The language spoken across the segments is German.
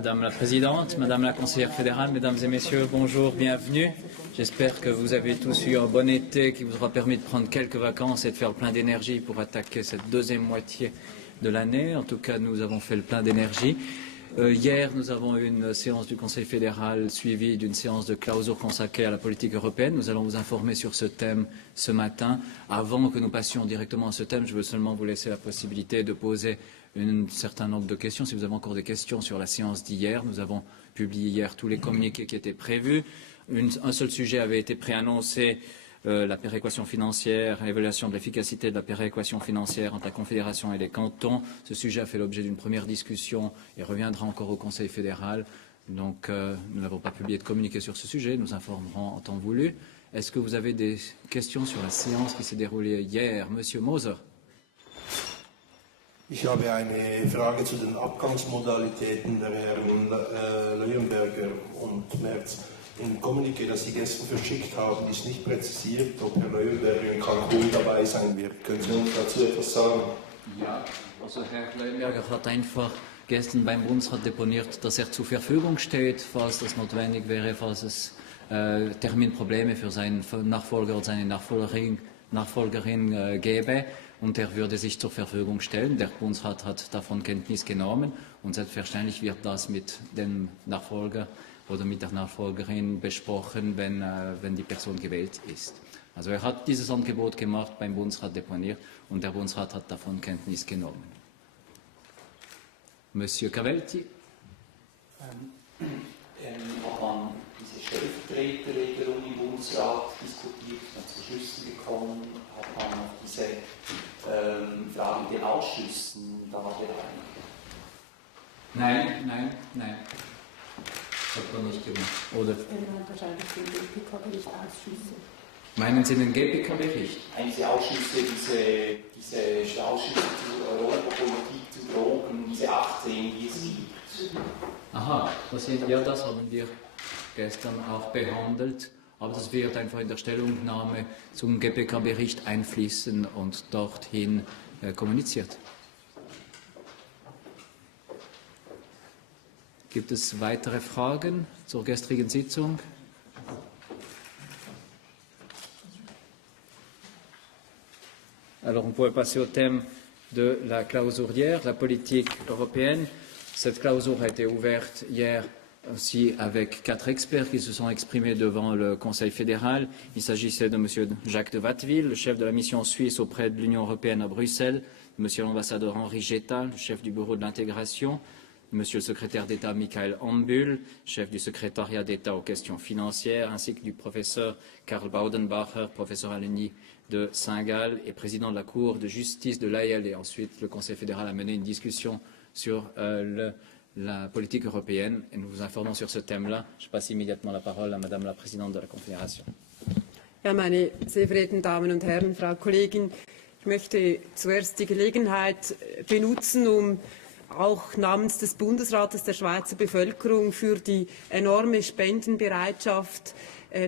Madame la Présidente, Madame la Conseillère fédérale, Mesdames et Messieurs, bonjour, bienvenue. J'espère que vous avez tous eu un bon été qui vous aura permis de prendre quelques vacances et de faire le plein d'énergie pour attaquer cette deuxième moitié de l'année. En tout cas, nous avons fait le plein d'énergie. Hier, nous avons eu une séance du Conseil fédéral suivie d'une séance de clausure consacrée à la politique européenne. Nous allons vous informer sur ce thème ce matin. Avant que nous passions directement à ce thème, je veux seulement vous laisser la possibilité de poser un certain nombre de questions. Si vous avez encore des questions sur la séance d'hier, nous avons publié hier tous les communiqués qui étaient prévus. Un seul sujet avait été préannoncé, la péréquation financière, l'évaluation de l'efficacité de la péréquation financière entre la Confédération et les cantons. Ce sujet a fait l'objet d'une première discussion et reviendra encore au Conseil fédéral. Donc, nous n'avons pas publié de communiqué sur ce sujet. Nous informerons en temps voulu. Est-ce que vous avez des questions sur la séance qui s'est déroulée hier? Monsieur Moser. Ich habe eine Frage zu den Abgangsmodalitäten der Herren Leuenberger und Merz. Im Kommuniqué, das Sie gestern verschickt haben, ist nicht präzisiert, ob Herr Leuenberger in Cancun dabei sein wird. Können Sie uns dazu etwas sagen? Ja, also Herr Leuenberger hat einfach gestern beim Bundesrat deponiert, dass er zur Verfügung steht, falls das notwendig wäre, falls es Terminprobleme für seinen Nachfolger oder seine Nachfolgerin gäbe. Und er würde sich zur Verfügung stellen. Der Bundesrat hat davon Kenntnis genommen und selbstverständlich wird das mit dem Nachfolger oder mit der Nachfolgerin besprochen, wenn die Person gewählt ist. Also er hat dieses Angebot gemacht, beim Bundesrat deponiert und der Bundesrat hat davon Kenntnis genommen. Monsieur Cavelti. Hat man diese Stellvertreterregelung im Bundesrat diskutiert, dann zu Schlüssen gekommen, hat man auf diese Fragen in den Ausschüssen da bereinigt? Nein. Das hat man nicht gemacht. Oder? Wahrscheinlich den GPK-Bericht Ausschüsse. Meinen Sie den GPK-Bericht? Diese Ausschüsse, diese Ausschüsse zur Europapolitik, zu Drogen, diese 18, die es gibt. Aha, das haben wir gestern auch behandelt. Aber das wird einfach in der Stellungnahme zum GPK-Bericht einfließen und dorthin kommuniziert. Gibt es weitere Fragen zur gestrigen Sitzung? Alors on pourrait passer au thème de la clausure d'hier, la politique européenne. Cette clausure a été ouverte hier aussi avec 4 experts qui se sont exprimés devant le Conseil fédéral. Il s'agissait de M. Jacques de Watteville, le chef de la mission suisse auprès de l'Union européenne à Bruxelles, de M. l'ambassadeur Henri Getta, le chef du bureau de l'intégration, Monsieur le secrétaire d'État Michael Ambühl, chef du secrétariat d'État aux questions financières, ainsi que du professeur Karl Baudenbacher, professeur à l'UNI de Saint-Gall et président de la Cour de justice de l'AEL. Et ensuite, le Conseil fédéral a mené une discussion sur la politique européenne et nous vous informons sur ce thème-là. Je passe immédiatement la parole à Madame la Présidente de la Confédération. Ja, meine sehr verehrten Damen und Herren, Frau Kollegin, ich möchte zuerst die Gelegenheit benutzen, um auch namens des Bundesrates der Schweizer Bevölkerung für die enorme Spendenbereitschaft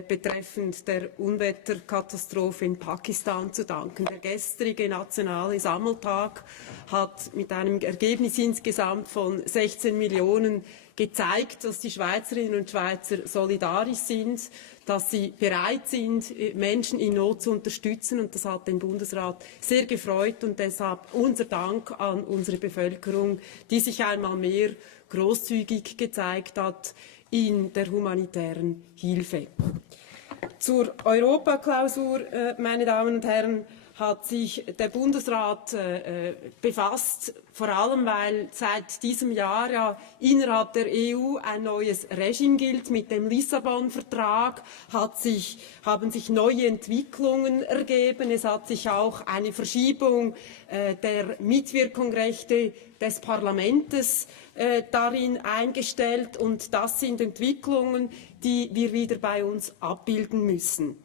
betreffend der Unwetterkatastrophe in Pakistan zu danken. Der gestrige nationale Sammeltag hat mit einem Ergebnis insgesamt von 16 Millionen gezeigt, dass die Schweizerinnen und Schweizer solidarisch sind, dass sie bereit sind, Menschen in Not zu unterstützen. Und das hat den Bundesrat sehr gefreut. Und deshalb unser Dank an unsere Bevölkerung, die sich einmal mehr großzügig gezeigt hat in der humanitären Hilfe. Zur Europaklausur, meine Damen und Herren, hat sich der Bundesrat befasst, vor allem weil seit diesem Jahr ja innerhalb der EU ein neues Regime gilt. Mit dem Lissabon-Vertrag haben sich neue Entwicklungen ergeben. Es hat sich auch eine Verschiebung der Mitwirkungsrechte des Parlaments darin eingestellt. Und das sind Entwicklungen, die wir wieder bei uns abbilden müssen.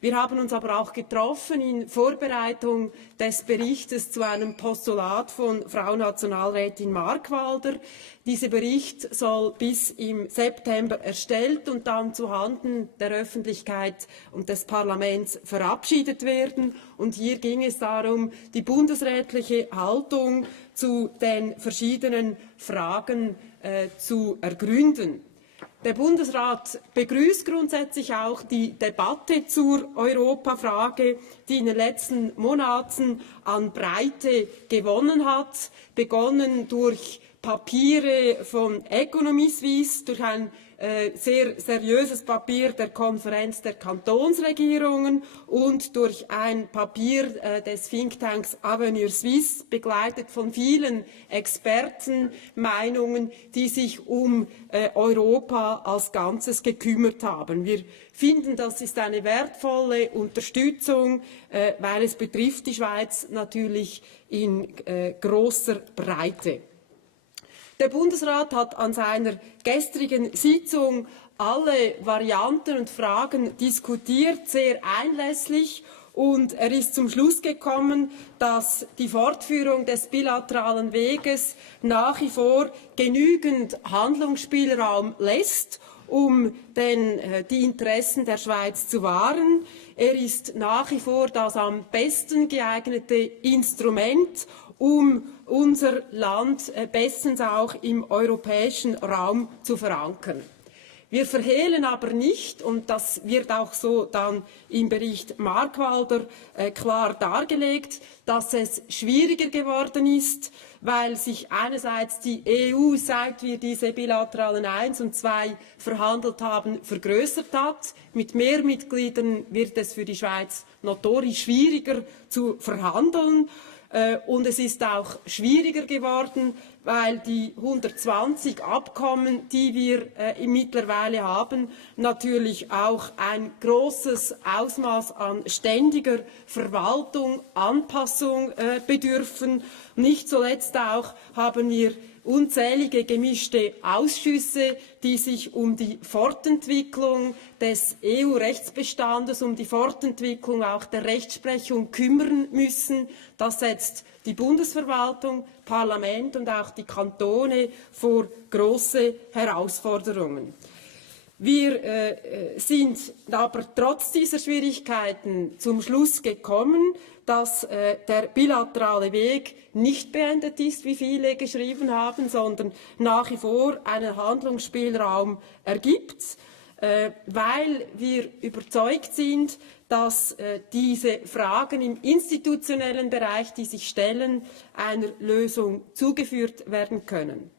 Wir haben uns aber auch getroffen in Vorbereitung des Berichtes zu einem Postulat von Frau Nationalrätin Markwalder. Dieser Bericht soll bis im September erstellt und dann zuhanden der Öffentlichkeit und des Parlaments verabschiedet werden. Und hier ging es darum, die bundesrätliche Haltung zu den verschiedenen Fragen zu ergründen. Der Bundesrat begrüßt grundsätzlich auch die Debatte zur Europafrage, die in den letzten Monaten an Breite gewonnen hat, begonnen durch Papiere von Economy Suisse, durch ein sehr seriöses Papier der Konferenz der Kantonsregierungen und durch ein Papier des Thinktanks Avenir Suisse, begleitet von vielen Expertenmeinungen, die sich um Europa als Ganzes gekümmert haben. Wir finden, das ist eine wertvolle Unterstützung, weil es betrifft die Schweiz natürlich in großer Breite. Der Bundesrat hat an seiner gestrigen Sitzung alle Varianten und Fragen diskutiert, sehr einlässlich, und er ist zum Schluss gekommen, dass die Fortführung des bilateralen Weges nach wie vor genügend Handlungsspielraum lässt, um die Interessen der Schweiz zu wahren. Er ist nach wie vor das am besten geeignete Instrument, um unser Land bestens auch im europäischen Raum zu verankern. Wir verhehlen aber nicht, und das wird auch so dann im Bericht Markwalder klar dargelegt, dass es schwieriger geworden ist, weil sich einerseits die EU, seit wir diese bilateralen 1 und 2 verhandelt haben, vergrößert hat. Mit mehr Mitgliedern wird es für die Schweiz notorisch schwieriger zu verhandeln. Und es ist auch schwieriger geworden, weil die 120 Abkommen, die wir mittlerweile haben, natürlich auch ein großes Ausmaß an ständiger Verwaltung, Anpassung bedürfen. Nicht zuletzt auch haben wir unzählige gemischte Ausschüsse, die sich um die Fortentwicklung des EU-Rechtsbestandes, um die Fortentwicklung auch der Rechtsprechung kümmern müssen. Das setzt die Bundesverwaltung, Parlament und auch die Kantone vor große Herausforderungen. Wir sind aber trotz dieser Schwierigkeiten zum Schluss gekommen, dass der bilaterale Weg nicht beendet ist, wie viele geschrieben haben, sondern nach wie vor einen Handlungsspielraum ergibt, weil wir überzeugt sind, dass diese Fragen im institutionellen Bereich, die sich stellen, einer Lösung zugeführt werden können.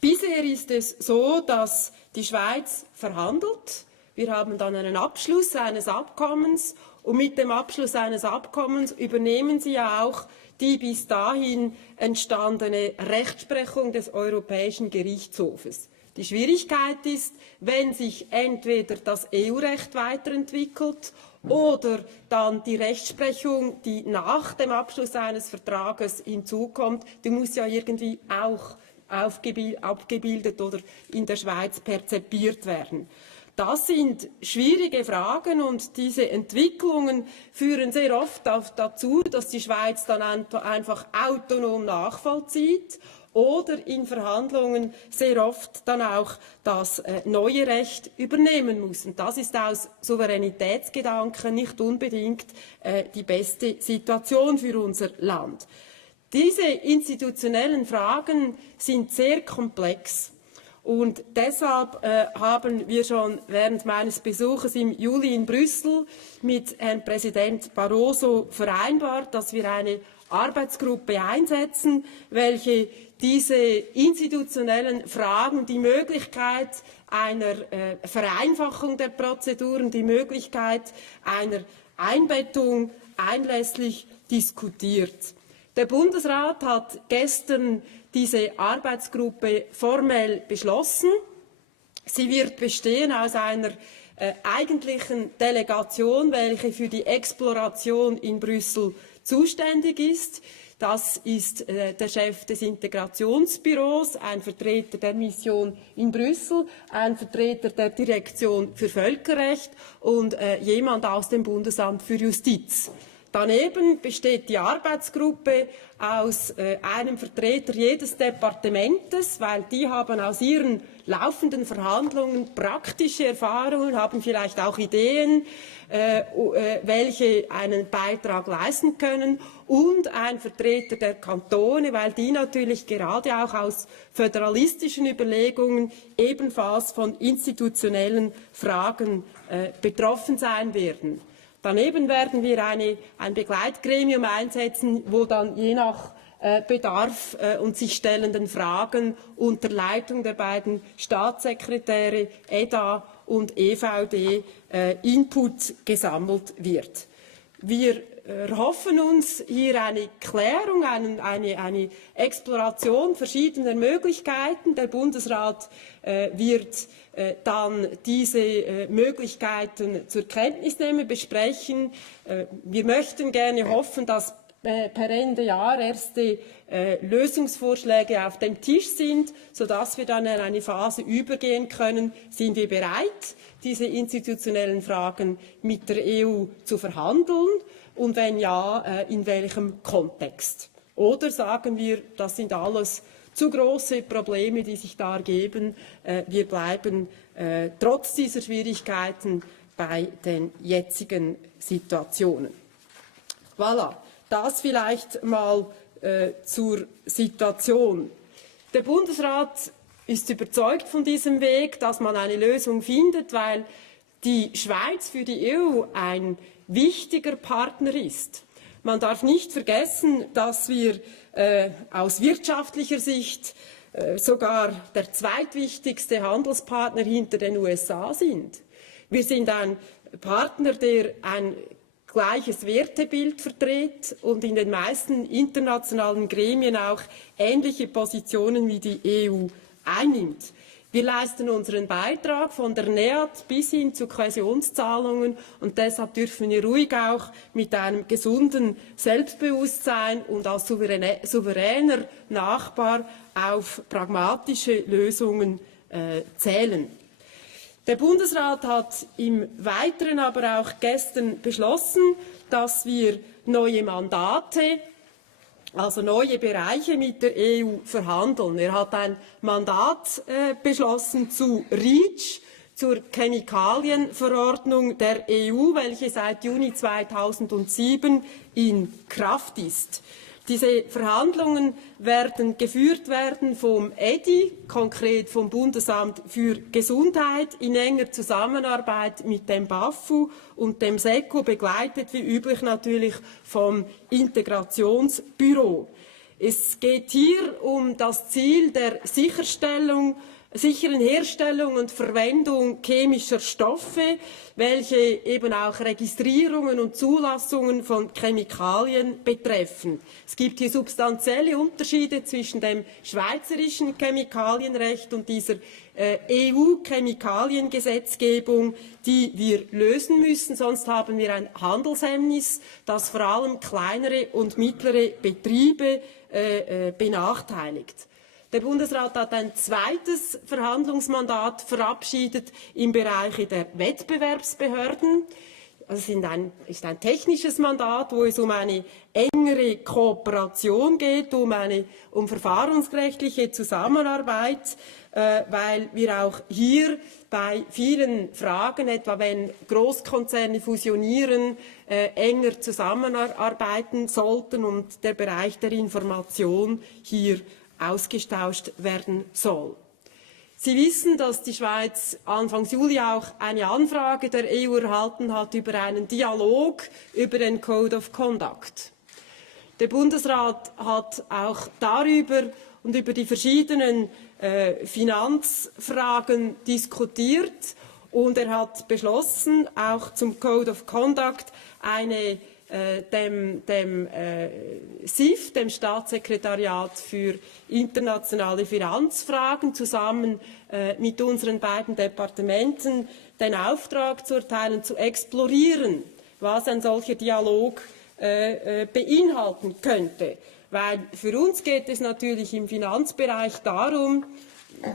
Bisher ist es so, dass die Schweiz verhandelt. Wir haben dann einen Abschluss eines Abkommens, und mit dem Abschluss eines Abkommens übernehmen Sie ja auch die bis dahin entstandene Rechtsprechung des Europäischen Gerichtshofes. Die Schwierigkeit ist, wenn sich entweder das EU-Recht weiterentwickelt oder dann die Rechtsprechung, die nach dem Abschluss eines Vertrages hinzukommt, die muss ja irgendwie auch abgebildet oder in der Schweiz perzipiert werden. Das sind schwierige Fragen, und diese Entwicklungen führen sehr oft dazu, dass die Schweiz dann einfach autonom nachvollzieht oder in Verhandlungen sehr oft dann auch das neue Recht übernehmen muss. Und das ist aus Souveränitätsgedanken nicht unbedingt die beste Situation für unser Land. Diese institutionellen Fragen sind sehr komplex. Und deshalb haben wir schon während meines Besuches im Juli in Brüssel mit Herrn Präsident Barroso vereinbart, dass wir eine Arbeitsgruppe einsetzen, welche diese institutionellen Fragen, die Möglichkeit einer Vereinfachung der Prozeduren, die Möglichkeit einer Einbettung einlässlich diskutiert. Der Bundesrat hat gestern diese Arbeitsgruppe formell beschlossen. Sie wird bestehen aus einer eigentlichen Delegation, welche für die Exploration in Brüssel zuständig ist. Das ist der Chef des Integrationsbüros, ein Vertreter der Mission in Brüssel, ein Vertreter der Direktion für Völkerrecht und jemand aus dem Bundesamt für Justiz. Daneben besteht die Arbeitsgruppe aus einem Vertreter jedes Departementes, weil die haben aus ihren laufenden Verhandlungen praktische Erfahrungen, haben vielleicht auch Ideen, welche einen Beitrag leisten können, und ein Vertreter der Kantone, weil die natürlich gerade auch aus föderalistischen Überlegungen ebenfalls von institutionellen Fragen betroffen sein werden. Daneben werden wir ein Begleitgremium einsetzen, wo dann je nach Bedarf und sich stellenden Fragen unter Leitung der beiden Staatssekretäre EDA und EVD Input gesammelt wird. Wir erhoffen uns hier eine Klärung, eine Exploration verschiedener Möglichkeiten. Der Bundesrat wird dann diese Möglichkeiten zur Kenntnis nehmen, besprechen. Wir möchten gerne hoffen, dass per Ende Jahr erste Lösungsvorschläge auf dem Tisch sind, sodass wir dann in eine Phase übergehen können. Sind wir bereit, diese institutionellen Fragen mit der EU zu verhandeln? Und wenn ja, in welchem Kontext? Oder sagen wir, das sind alles zu große Probleme, die sich da ergeben. Wir bleiben trotz dieser Schwierigkeiten bei den jetzigen Situationen. Voilà, das vielleicht mal zur Situation. Der Bundesrat ist überzeugt von diesem Weg, dass man eine Lösung findet, weil die Schweiz für die EU ein wichtiger Partner ist. Man darf nicht vergessen, dass wir aus wirtschaftlicher Sicht sogar der zweitwichtigste Handelspartner hinter den USA sind. Wir sind ein Partner, der ein gleiches Wertebild vertritt und in den meisten internationalen Gremien auch ähnliche Positionen wie die EU einnimmt. Wir leisten unseren Beitrag von der NEAT bis hin zu Kohäsionszahlungen, und deshalb dürfen wir ruhig auch mit einem gesunden Selbstbewusstsein und als souveräner Nachbar auf pragmatische Lösungen zählen. Der Bundesrat hat im Weiteren aber auch gestern beschlossen, dass wir neue Mandate, also neue Bereiche mit der EU verhandeln. Er hat ein Mandat beschlossen zu REACH, zur Chemikalienverordnung der EU, welche seit Juni 2007 in Kraft ist. Diese Verhandlungen werden geführt werden vom EDI, konkret vom Bundesamt für Gesundheit, in enger Zusammenarbeit mit dem BAFU und dem SECO, begleitet wie üblich natürlich vom Integrationsbüro. Es geht hier um das Ziel der sicheren Herstellung und Verwendung chemischer Stoffe, welche eben auch Registrierungen und Zulassungen von Chemikalien betreffen. Es gibt hier substanzielle Unterschiede zwischen dem schweizerischen Chemikalienrecht und dieser EU-Chemikaliengesetzgebung, die wir lösen müssen. Sonst haben wir ein Handelshemmnis, das vor allem kleinere und mittlere Betriebe benachteiligt. Der Bundesrat hat ein zweites Verhandlungsmandat verabschiedet im Bereich der Wettbewerbsbehörden. Das ist ein technisches Mandat, wo es um eine engere Kooperation geht, um verfahrensrechtliche Zusammenarbeit, weil wir auch hier bei vielen Fragen, etwa wenn Großkonzerne fusionieren, enger zusammenarbeiten sollten und der Bereich der Information hier ausgetauscht werden soll. Sie wissen, dass die Schweiz Anfang Juli auch eine Anfrage der EU erhalten hat über einen Dialog über den Code of Conduct. Der Bundesrat hat auch darüber und über die verschiedenen Finanzfragen diskutiert, und er hat beschlossen, auch zum Code of Conduct dem SIF, dem Staatssekretariat für internationale Finanzfragen, zusammen mit unseren beiden Departementen den Auftrag zu erteilen, zu explorieren, was ein solcher Dialog beinhalten könnte. Weil für uns geht es natürlich im Finanzbereich darum,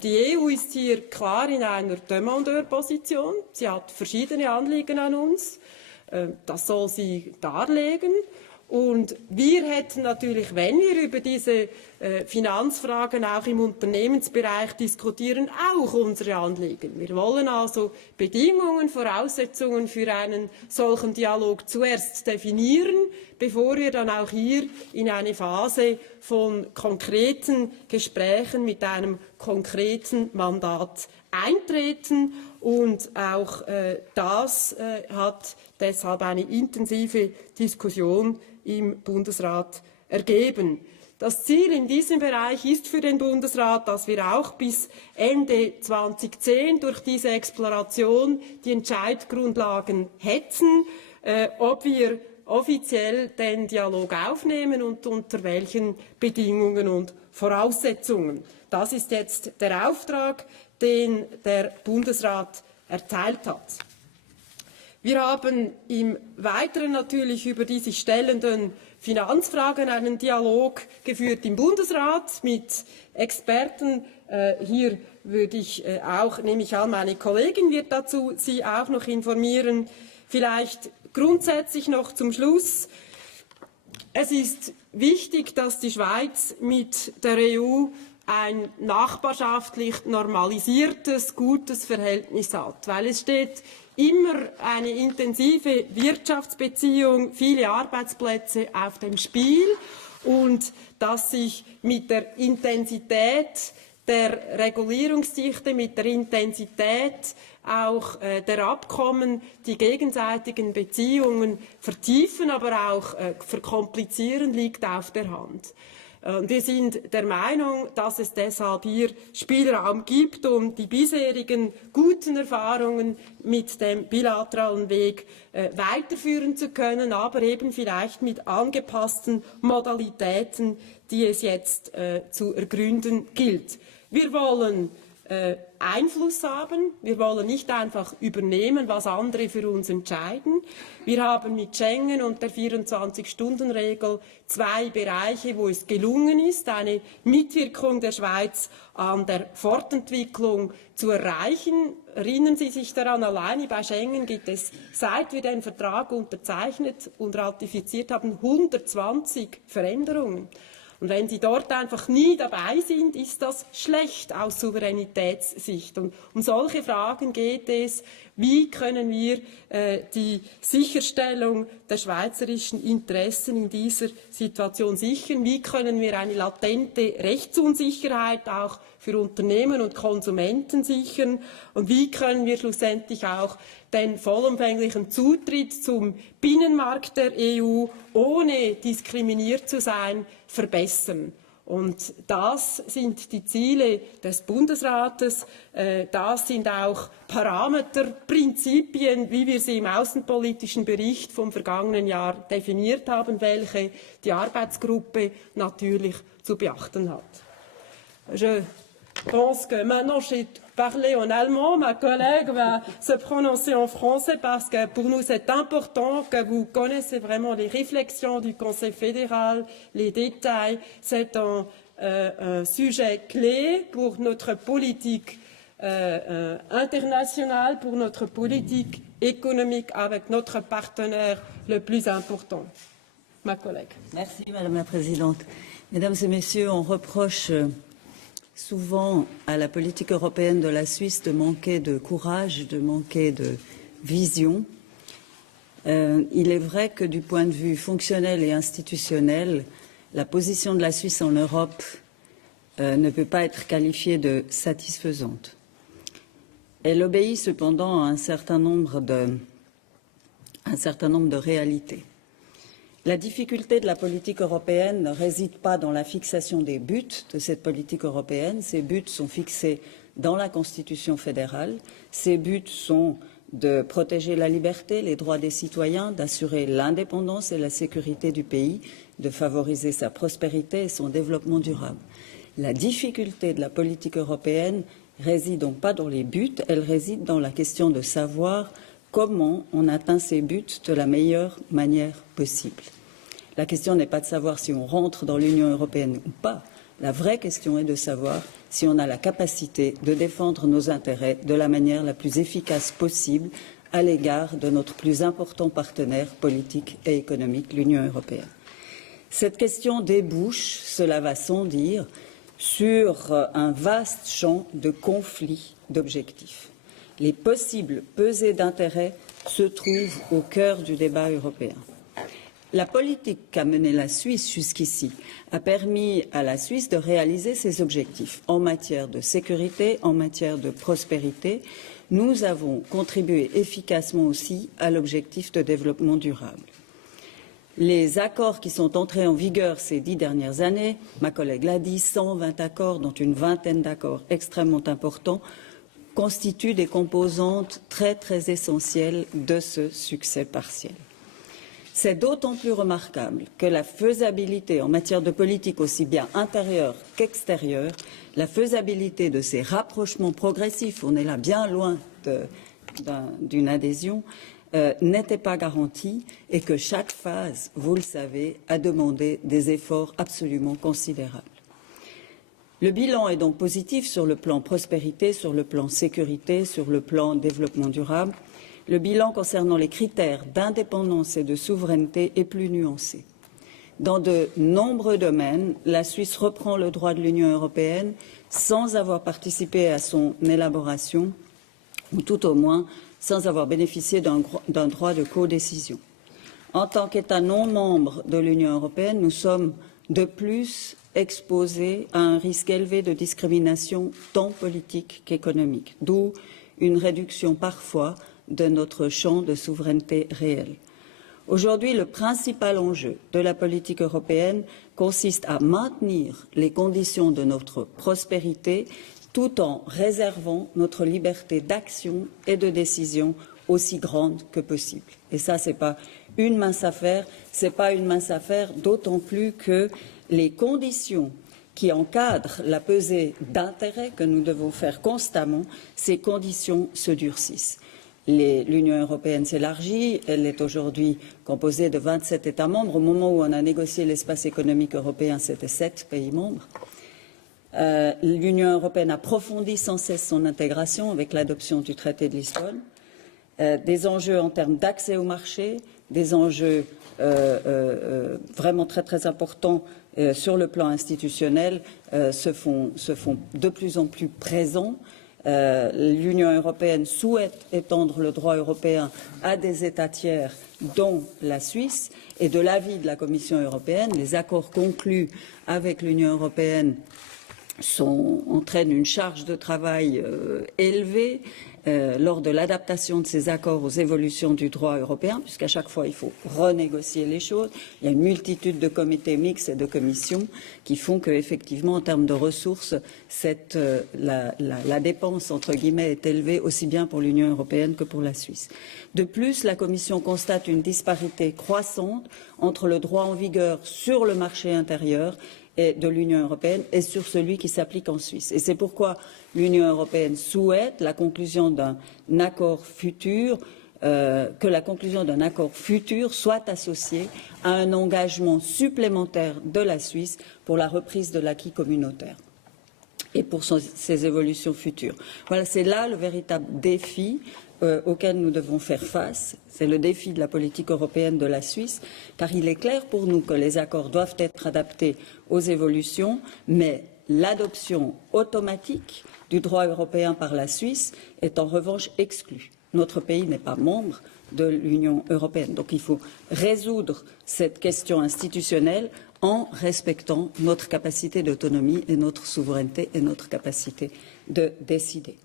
die EU ist hier klar in einer Demandeur-Position. Sie hat verschiedene Anliegen an uns. Das soll sie darlegen. Und wir hätten natürlich, wenn wir über diese Finanzfragen auch im Unternehmensbereich diskutieren, auch unsere Anliegen. Wir wollen also Bedingungen, Voraussetzungen für einen solchen Dialog zuerst definieren, bevor wir dann auch hier in eine Phase von konkreten Gesprächen mit einem konkreten Mandat eintreten. Und auch das hat deshalb eine intensive Diskussion im Bundesrat ergeben. Das Ziel in diesem Bereich ist für den Bundesrat, dass wir auch bis Ende 2010 durch diese Exploration die Entscheidungsgrundlagen hätten, ob wir offiziell den Dialog aufnehmen und unter welchen Bedingungen und Voraussetzungen. Das ist jetzt der Auftrag, den der Bundesrat erteilt hat. Wir haben im Weiteren natürlich über die sich stellenden Finanzfragen einen Dialog geführt im Bundesrat mit Experten. Hier würde ich auch, nehme ich an, meine Kollegin wird dazu Sie auch noch informieren. Vielleicht grundsätzlich noch zum Schluss. Es ist wichtig, dass die Schweiz mit der EU ein nachbarschaftlich normalisiertes, gutes Verhältnis hat, weil es steht immer eine intensive Wirtschaftsbeziehung, viele Arbeitsplätze auf dem Spiel und dass sich mit der Intensität der Regulierungsdichte, mit der Intensität auch der Abkommen die gegenseitigen Beziehungen vertiefen, aber auch verkomplizieren, liegt auf der Hand. Wir sind der Meinung, dass es deshalb hier Spielraum gibt, um die bisherigen guten Erfahrungen mit dem bilateralen Weg weiterführen zu können, aber eben vielleicht mit angepassten Modalitäten, die es jetzt zu ergründen gilt. Wir wollen Einfluss haben. Wir wollen nicht einfach übernehmen, was andere für uns entscheiden. Wir haben mit Schengen und der 24-Stunden-Regel zwei Bereiche, wo es gelungen ist, eine Mitwirkung der Schweiz an der Fortentwicklung zu erreichen. Erinnern Sie sich daran, alleine bei Schengen gibt es, seit wir den Vertrag unterzeichnet und ratifiziert haben, 120 Veränderungen. Und wenn Sie dort einfach nie dabei sind, ist das schlecht aus Souveränitätssicht. Und um solche Fragen geht es. Wie können wir die Sicherstellung der schweizerischen Interessen in dieser Situation sichern? Wie können wir eine latente Rechtsunsicherheit auch für Unternehmen und Konsumenten sichern? Und wie können wir schlussendlich auch den vollumfänglichen Zutritt zum Binnenmarkt der EU, ohne diskriminiert zu sein, verbessern? Und das sind die Ziele des Bundesrates. Das sind auch Parameter, Prinzipien, wie wir sie im außenpolitischen Bericht vom vergangenen Jahr definiert haben, welche die Arbeitsgruppe natürlich zu beachten hat. Je pense que maintenant j'ai parlé en allemand, ma collègue va se prononcer en français parce que pour nous c'est important que vous connaissiez vraiment les réflexions du Conseil fédéral, les détails. C'est un sujet clé pour notre politique internationale, pour notre politique économique avec notre partenaire le plus important. Ma collègue. Merci Madame la Présidente. Mesdames et Messieurs, on reproche souvent à la politique européenne de la Suisse de manquer de courage, de manquer de vision. Il est vrai que du point de vue fonctionnel et institutionnel, la position de la Suisse en Europe ne peut pas être qualifiée de satisfaisante. Elle obéit cependant à un certain nombre de réalités. La difficulté de la politique européenne ne réside pas dans la fixation des buts de cette politique européenne. Ces buts sont fixés dans la Constitution fédérale. Ces buts sont de protéger la liberté, les droits des citoyens, d'assurer l'indépendance et la sécurité du pays, de favoriser sa prospérité et son développement durable. La difficulté de la politique européenne réside donc pas dans les buts, elle réside dans la question de savoir comment on atteint ces buts de la meilleure manière possible. La question n'est pas de savoir si on rentre dans l'Union européenne ou pas. La vraie question est de savoir si on a la capacité de défendre nos intérêts de la manière la plus efficace possible à l'égard de notre plus important partenaire politique et économique, l'Union européenne. Cette question débouche, cela va sans dire, sur un vaste champ de conflits d'objectifs. Les possibles pesées d'intérêt se trouvent au cœur du débat européen. La politique qu'a menée la Suisse jusqu'ici a permis à la Suisse de réaliser ses objectifs en matière de sécurité, en matière de prospérité. Nous avons contribué efficacement aussi à l'objectif de développement durable. Les accords qui sont entrés en vigueur ces 10 dernières années, ma collègue l'a dit, 120 accords, dont une vingtaine d'accords extrêmement importants, constituent des composantes très essentielles de ce succès partiel. C'est d'autant plus remarquable que la faisabilité en matière de politique aussi bien intérieure qu'extérieure, la faisabilité de ces rapprochements progressifs, on est là bien loin d'une adhésion, n'était pas garantie et que chaque phase, vous le savez, a demandé des efforts absolument considérables. Le bilan est donc positif sur le plan prospérité, sur le plan sécurité, sur le plan développement durable. Le bilan concernant les critères d'indépendance et de souveraineté est plus nuancé. Dans de nombreux domaines, la Suisse reprend le droit de l'Union européenne sans avoir participé à son élaboration, ou tout au moins sans avoir bénéficié d'un droit de codécision. En tant qu'État non membre de l'Union européenne, nous sommes de plus exposés à un risque élevé de discrimination tant politique qu'économique, d'où une réduction parfois de notre champ de souveraineté réelle. Aujourd'hui, le principal enjeu de la politique européenne consiste à maintenir les conditions de notre prospérité tout en réservant notre liberté d'action et de décision aussi grande que possible. Et ça, ce n'est pas une mince affaire, d'autant plus que les conditions qui encadrent la pesée d'intérêt que nous devons faire constamment, ces conditions se durcissent. L'Union européenne s'élargit, elle est aujourd'hui composée de 27 États membres. Au moment où on a négocié l'espace économique européen, c'était 7 pays membres. L'Union européenne approfondit sans cesse son intégration avec l'adoption du traité de Lisbonne. Des enjeux en termes d'accès au marché, des enjeux vraiment très importants sur le plan institutionnel se font de plus en plus présents. L'Union européenne souhaite étendre le droit européen à des États tiers, dont la Suisse, et de l'avis de la Commission européenne, les accords conclus avec l'Union européenne entraînent une charge de travail élevée lors de l'adaptation de ces accords aux évolutions du droit européen, puisqu'à chaque fois, il faut renégocier les choses. Il y a une multitude de comités mixtes et de commissions qui font qu'effectivement, en termes de ressources, la dépense, entre guillemets, est élevée aussi bien pour l'Union européenne que pour la Suisse. De plus, la Commission constate une disparité croissante entre le droit en vigueur sur le marché intérieur et de l'Union européenne et sur celui qui s'applique en Suisse. Et c'est pourquoi l'Union européenne souhaite la conclusion d'un accord futur, que la conclusion d'un accord futur soit associée à un engagement supplémentaire de la Suisse pour la reprise de l'acquis communautaire et pour ses évolutions futures. Voilà, c'est là le véritable défi auquel nous devons faire face. C'est le défi de la politique européenne de la Suisse, car il est clair pour nous que les accords doivent être adaptés aux évolutions, mais l'adoption automatique du droit européen par la Suisse est en revanche exclue. Notre pays n'est pas membre de l'Union européenne. Donc il faut résoudre cette question institutionnelle en respectant notre capacité d'autonomie et notre souveraineté et notre capacité de décider.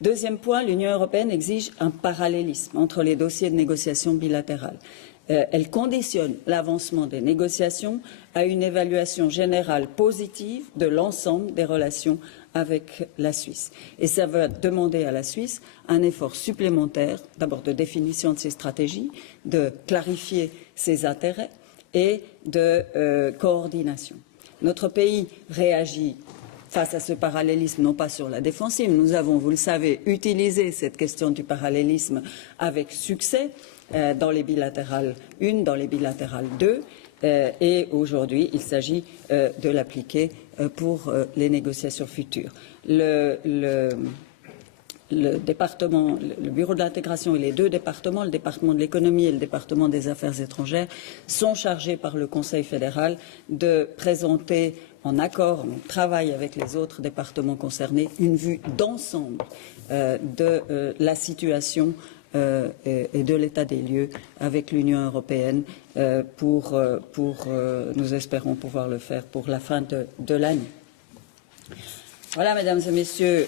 Deuxième point, l'Union européenne exige un parallélisme entre les dossiers de négociation bilatérales. Elle conditionne l'avancement des négociations à une évaluation générale positive de l'ensemble des relations avec la Suisse. Et ça va demander à la Suisse un effort supplémentaire, d'abord de définition de ses stratégies, de clarifier ses intérêts et de coordination. Notre pays réagit face à ce parallélisme, non pas sur la défensive. Nous avons, vous le savez, utilisé cette question du parallélisme avec succès dans les bilatérales 1, dans les bilatérales 2, et aujourd'hui, il s'agit de l'appliquer pour les négociations futures. le bureau de l'intégration et les deux départements, le département de l'économie et le département des affaires étrangères, sont chargés par le Conseil fédéral de présenter, en accord, en travail avec les autres départements concernés, une vue d'ensemble de la situation et de l'état des lieux avec l'Union européenne pour nous espérons pouvoir le faire pour la fin de l'année. Voilà, mesdames et messieurs,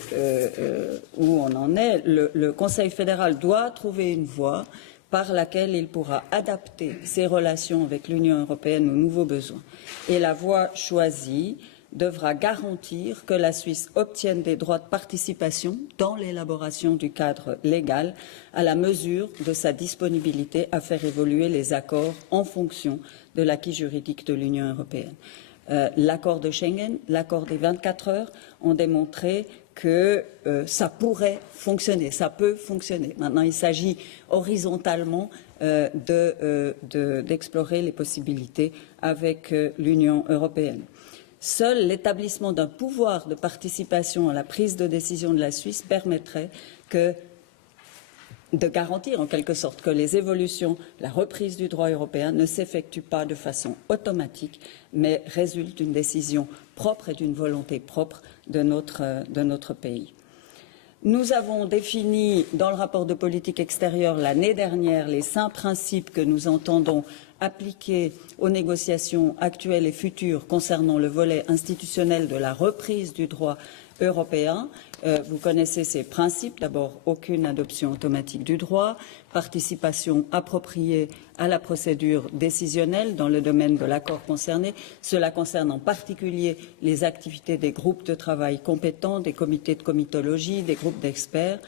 où on en est. Le Conseil fédéral doit trouver une voie par laquelle il pourra adapter ses relations avec l'Union européenne aux nouveaux besoins. Et la voie choisie devra garantir que la Suisse obtienne des droits de participation dans l'élaboration du cadre légal à la mesure de sa disponibilité à faire évoluer les accords en fonction de l'acquis juridique de l'Union européenne. L'accord de Schengen, l'accord des 24 heures ont démontré que ça pourrait fonctionner, ça peut fonctionner. Maintenant, il s'agit horizontalement d'explorer les possibilités avec l'Union européenne. Seul l'établissement d'un pouvoir de participation à la prise de décision de la Suisse permettrait de garantir en quelque sorte que les évolutions, la reprise du droit européen ne s'effectuent pas de façon automatique, mais résultent d'une décision propre et d'une volonté propre de notre pays. Nous avons défini dans le rapport de politique extérieure l'année dernière les 5 principes que nous entendons appliquer aux négociations actuelles et futures concernant le volet institutionnel de la reprise du droit européen. Vous connaissez ces principes. D'abord, aucune adoption automatique du droit, participation appropriée à la procédure décisionnelle dans le domaine de l'accord concerné. Cela concerne en particulier les activités des groupes de travail compétents, des comités de comitologie, des groupes d'experts.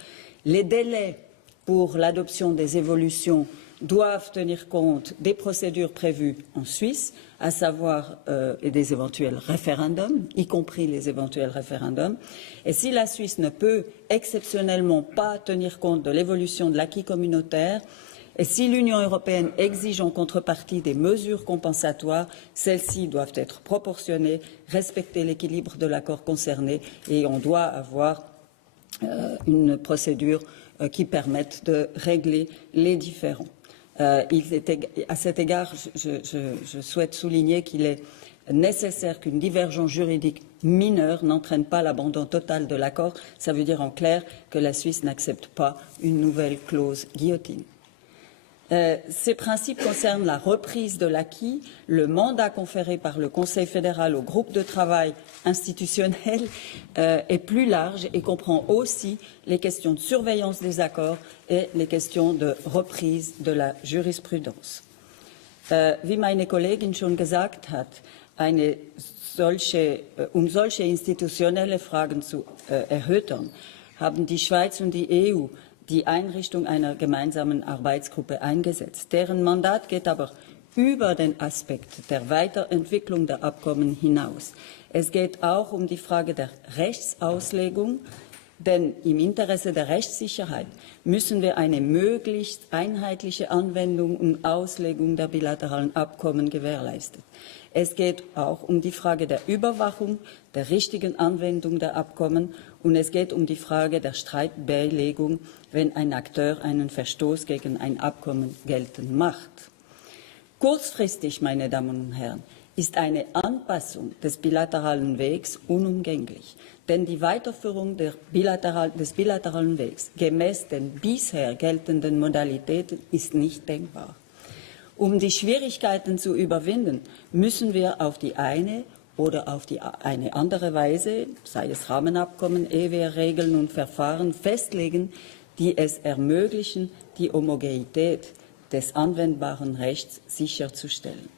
Les délais pour l'adoption des évolutions doivent tenir compte des procédures prévues en Suisse, à savoir des éventuels référendums, y compris les éventuels référendums. Et si la Suisse ne peut exceptionnellement pas tenir compte de l'évolution de l'acquis communautaire, et si l'Union européenne exige en contrepartie des mesures compensatoires, celles-ci doivent être proportionnées, respecter l'équilibre de l'accord concerné, et on doit avoir une procédure qui permette de régler les différends. À cet égard, je souhaite souligner qu'il est nécessaire qu'une divergence juridique mineure n'entraîne pas l'abandon total de l'accord. Ça veut dire en clair que la Suisse n'accepte pas une nouvelle clause guillotine. Ces principes concernent la reprise de l'acquis, le mandat conféré par le Conseil fédéral au groupe de travail institutionnel est plus large et comprend aussi les questions de surveillance des accords et les questions de reprise de la jurisprudence. Wie meine Kollegin schon gesagt hat, solche institutionelle Fragen zu erörtern, haben die Schweiz und die EU die Einrichtung einer gemeinsamen Arbeitsgruppe eingesetzt. Deren Mandat geht aber über den Aspekt der Weiterentwicklung der Abkommen hinaus. Es geht auch um die Frage der Rechtsauslegung, denn im Interesse der Rechtssicherheit müssen wir eine möglichst einheitliche Anwendung und Auslegung der bilateralen Abkommen gewährleisten. Es geht auch um die Frage der Überwachung, der richtigen Anwendung der Abkommen und es geht um die Frage der Streitbeilegung, wenn ein Akteur einen Verstoß gegen ein Abkommen geltend macht. Kurzfristig, meine Damen und Herren, ist eine Anpassung des bilateralen Wegs unumgänglich. Denn die Weiterführung des bilateralen Wegs gemäß den bisher geltenden Modalitäten ist nicht denkbar. Um die Schwierigkeiten zu überwinden, müssen wir auf die eine oder auf eine andere Weise, sei es Rahmenabkommen, EWR-Regeln und Verfahren, festlegen, die es ermöglichen, die Homogenität des anwendbaren Rechts sicherzustellen.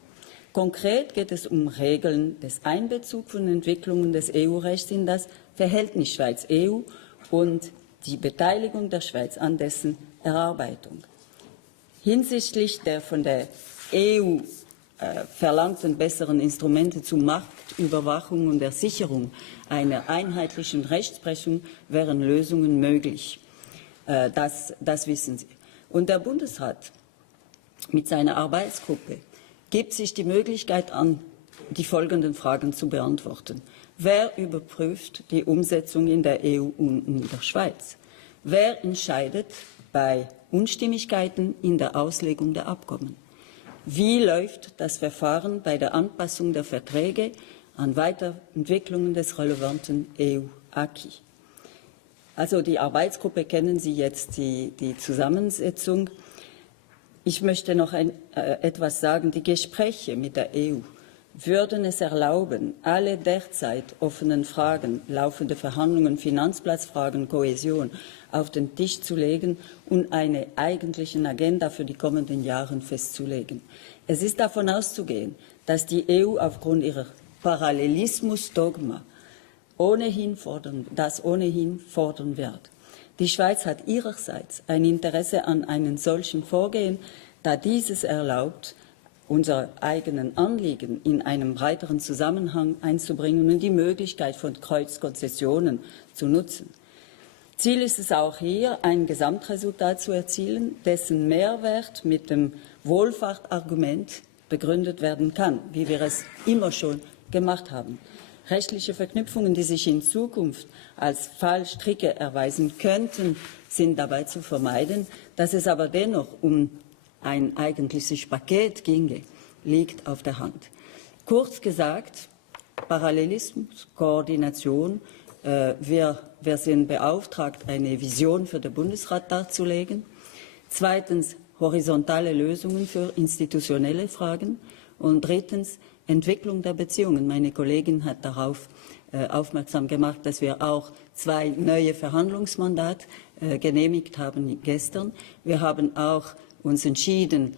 Konkret geht es um Regeln des Einbezugs von Entwicklungen des EU-Rechts in das Verhältnis Schweiz-EU und die Beteiligung der Schweiz an dessen Erarbeitung. Hinsichtlich der von der EU verlangten besseren Instrumente zur Marktüberwachung und der Sicherung einer einheitlichen Rechtsprechung wären Lösungen möglich. Das wissen Sie. Und der Bundesrat mit seiner Arbeitsgruppe gibt sich die Möglichkeit an, die folgenden Fragen zu beantworten. Wer überprüft die Umsetzung in der EU und in der Schweiz? Wer entscheidet bei Unstimmigkeiten in der Auslegung der Abkommen? Wie läuft das Verfahren bei der Anpassung der Verträge an Weiterentwicklungen des relevanten EU-Acquis? Also die Arbeitsgruppe kennen Sie jetzt, die Zusammensetzung. Ich möchte noch etwas sagen. Die Gespräche mit der EU würden es erlauben, alle derzeit offenen Fragen, laufende Verhandlungen, Finanzplatzfragen, Kohäsion auf den Tisch zu legen und eine eigentliche Agenda für die kommenden Jahre festzulegen. Es ist davon auszugehen, dass die EU aufgrund ihrer Parallelismus-Dogma ohnehin fordern wird. Die Schweiz hat ihrerseits ein Interesse an einem solchen Vorgehen, da dieses erlaubt, unsere eigenen Anliegen in einem breiteren Zusammenhang einzubringen und die Möglichkeit von Kreuzkonzessionen zu nutzen. Ziel ist es auch hier, ein Gesamtresultat zu erzielen, dessen Mehrwert mit dem Wohlfahrtargument begründet werden kann, wie wir es immer schon gemacht haben. Rechtliche Verknüpfungen, die sich in Zukunft als Fallstricke erweisen könnten, sind dabei zu vermeiden. Dass es aber dennoch um ein eigentliches Paket ginge, liegt auf der Hand. Kurz gesagt, Parallelismus, Koordination. Wir sind beauftragt, eine Vision für den Bundesrat darzulegen. Zweitens, horizontale Lösungen für institutionelle Fragen. Und drittens, Entwicklung der Beziehungen. Meine Kollegin hat darauf aufmerksam gemacht, dass wir auch 2 neue Verhandlungsmandate genehmigt haben gestern. Wir haben auch uns entschieden,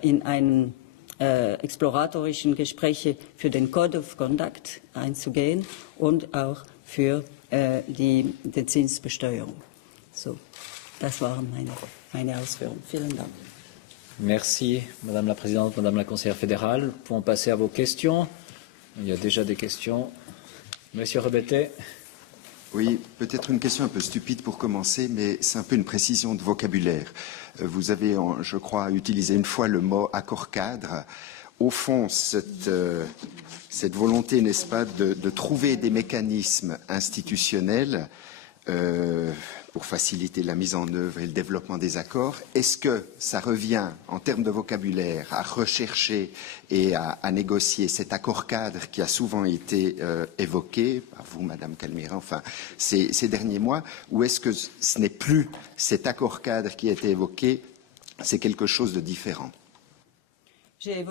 in einem exploratorischen Gespräche für den Code of Conduct einzugehen und auch für die Zinsbesteuerung. So, das waren meine Ausführungen. Vielen Dank. Merci, Madame la Présidente, Madame la Conseillère fédérale. Nous pouvons passer à vos questions. Il y a déjà des questions. Monsieur Rebettet. Oui, peut-être une question un peu stupide pour commencer, mais c'est un peu une précision de vocabulaire. Vous avez, je crois, utilisé une fois le mot accord-cadre. Au fond, cette volonté, n'est-ce pas, de trouver des mécanismes institutionnels pour faciliter la mise en œuvre et le développement des accords, est-ce que ça revient, en termes de vocabulaire, à rechercher et à négocier cet accord-cadre qui a souvent été évoqué par vous, Madame Calmeira, enfin, ces derniers mois, ou est-ce que ce n'est plus cet accord-cadre qui a été évoqué, c'est quelque chose de différent? J'ai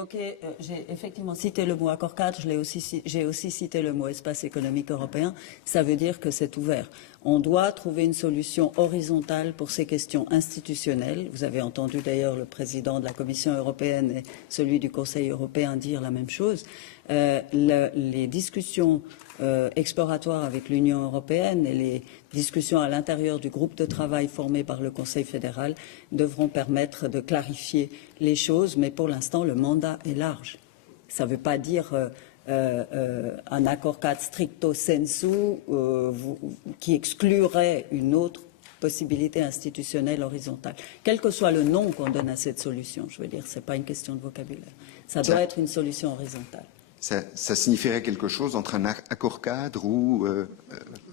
effectivement cité le mot accord-cadre, j'ai aussi cité le mot espace économique européen. Ça veut dire que c'est ouvert. On doit trouver une solution horizontale pour ces questions institutionnelles. Vous avez entendu d'ailleurs le président de la Commission européenne et celui du Conseil européen dire la même chose. Les discussions exploratoires avec l'Union européenne et les discussions à l'intérieur du groupe de travail formé par le Conseil fédéral devront permettre de clarifier les choses, mais pour l'instant, le mandat est large. Ça ne veut pas dire un accord-cadre stricto sensu qui exclurait une autre possibilité institutionnelle horizontale. Quel que soit le nom qu'on donne à cette solution, je veux dire, ce n'est pas une question de vocabulaire. Ça doit être une solution horizontale. Ça signifierait quelque chose entre un accord-cadre ou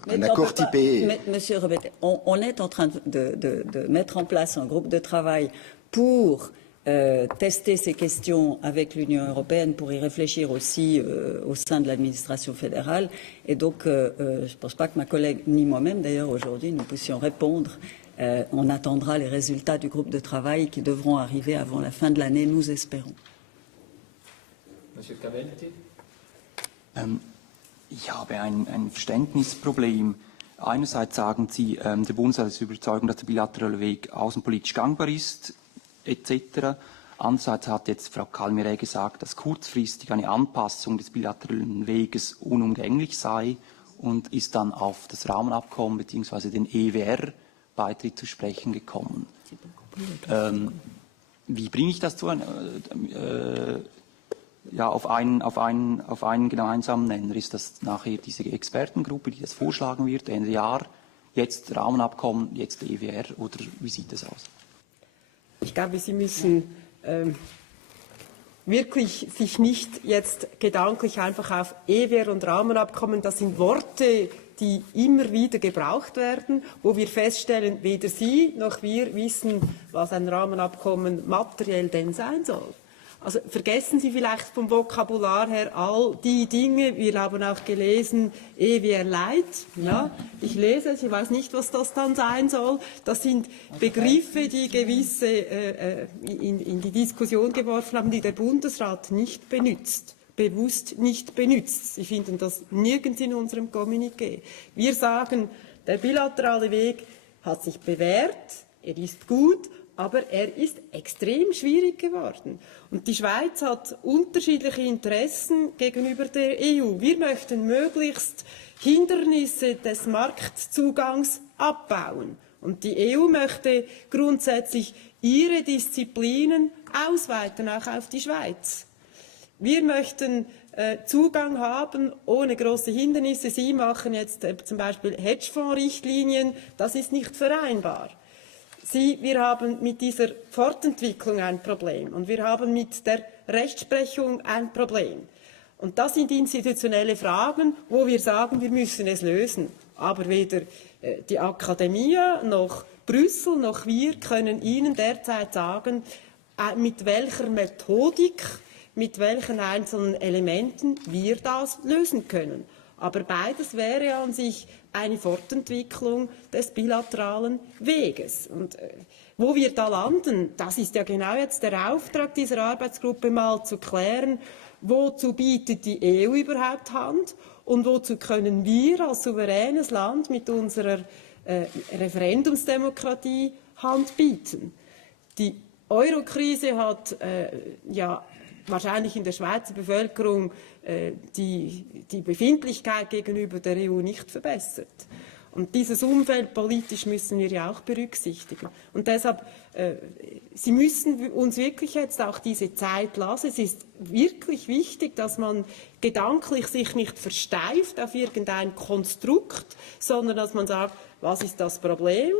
un accord typé Monsieur Rebettet, on est en train de mettre en place un groupe de travail pour tester ces questions avec l'Union européenne, pour y réfléchir aussi au sein de l'administration fédérale. Et donc, je ne pense pas que ma collègue, ni moi-même d'ailleurs aujourd'hui, nous puissions répondre. On attendra les résultats du groupe de travail qui devront arriver avant la fin de l'année, nous espérons. Monsieur Cabel, bitte. Ich habe ein Verständnisproblem. Einerseits sagen Sie, der Bundesrat ist überzeugt, dass der bilaterale Weg außenpolitisch gangbar ist, etc. Andererseits hat jetzt Frau Calmeira gesagt, dass kurzfristig eine Anpassung des bilateralen Weges unumgänglich sei und ist dann auf das Rahmenabkommen bzw. den EWR-Beitritt zu sprechen gekommen. Wie bringe ich das auf einen gemeinsamen Nenner? Ist das nachher diese Expertengruppe, die das vorschlagen wird, Ende Jahr, jetzt Rahmenabkommen, jetzt EWR, oder wie sieht das aus? Ich glaube, Sie müssen wirklich sich nicht jetzt gedanklich einfach auf EWR und Rahmenabkommen, das sind Worte, die immer wieder gebraucht werden, wo wir feststellen, weder Sie noch wir wissen, was ein Rahmenabkommen materiell denn sein soll. Also vergessen Sie vielleicht vom Vokabular her all die Dinge. Wir haben auch gelesen, EWR Light. Ja, ich lese es, ich weiß nicht, was das dann sein soll. Das sind Begriffe, die gewisse in die Diskussion geworfen haben, die der Bundesrat nicht benutzt, bewusst nicht benutzt. Sie finden das nirgends in unserem Kommuniqué. Wir sagen, der bilaterale Weg hat sich bewährt, er ist gut, aber er ist extrem schwierig geworden. Und die Schweiz hat unterschiedliche Interessen gegenüber der EU. Wir möchten möglichst Hindernisse des Marktzugangs abbauen. Und die EU möchte grundsätzlich ihre Disziplinen ausweiten, auch auf die Schweiz. Wir möchten Zugang haben ohne große Hindernisse. Sie machen jetzt zum Beispiel Hedgefonds-Richtlinien. Das ist nicht vereinbar. Wir haben mit dieser Fortentwicklung ein Problem und wir haben mit der Rechtsprechung ein Problem. Und das sind institutionelle Fragen, wo wir sagen, wir müssen es lösen. Aber weder die Akademie noch Brüssel noch wir können Ihnen derzeit sagen, mit welcher Methodik, mit welchen einzelnen Elementen wir das lösen können. Aber beides wäre an sich eine Fortentwicklung des bilateralen Weges. Und wo wir da landen, das ist ja genau jetzt der Auftrag dieser Arbeitsgruppe, mal zu klären, wozu bietet die EU überhaupt Hand und wozu können wir als souveränes Land mit unserer Referendumsdemokratie Hand bieten. Die Eurokrise hat wahrscheinlich in der Schweizer Bevölkerung die Befindlichkeit gegenüber der EU nicht verbessert. Und dieses Umfeld politisch müssen wir ja auch berücksichtigen. Und deshalb, Sie müssen uns wirklich jetzt auch diese Zeit lassen. Es ist wirklich wichtig, dass man gedanklich sich nicht versteift auf irgendein Konstrukt, sondern dass man sagt, was ist das Problem?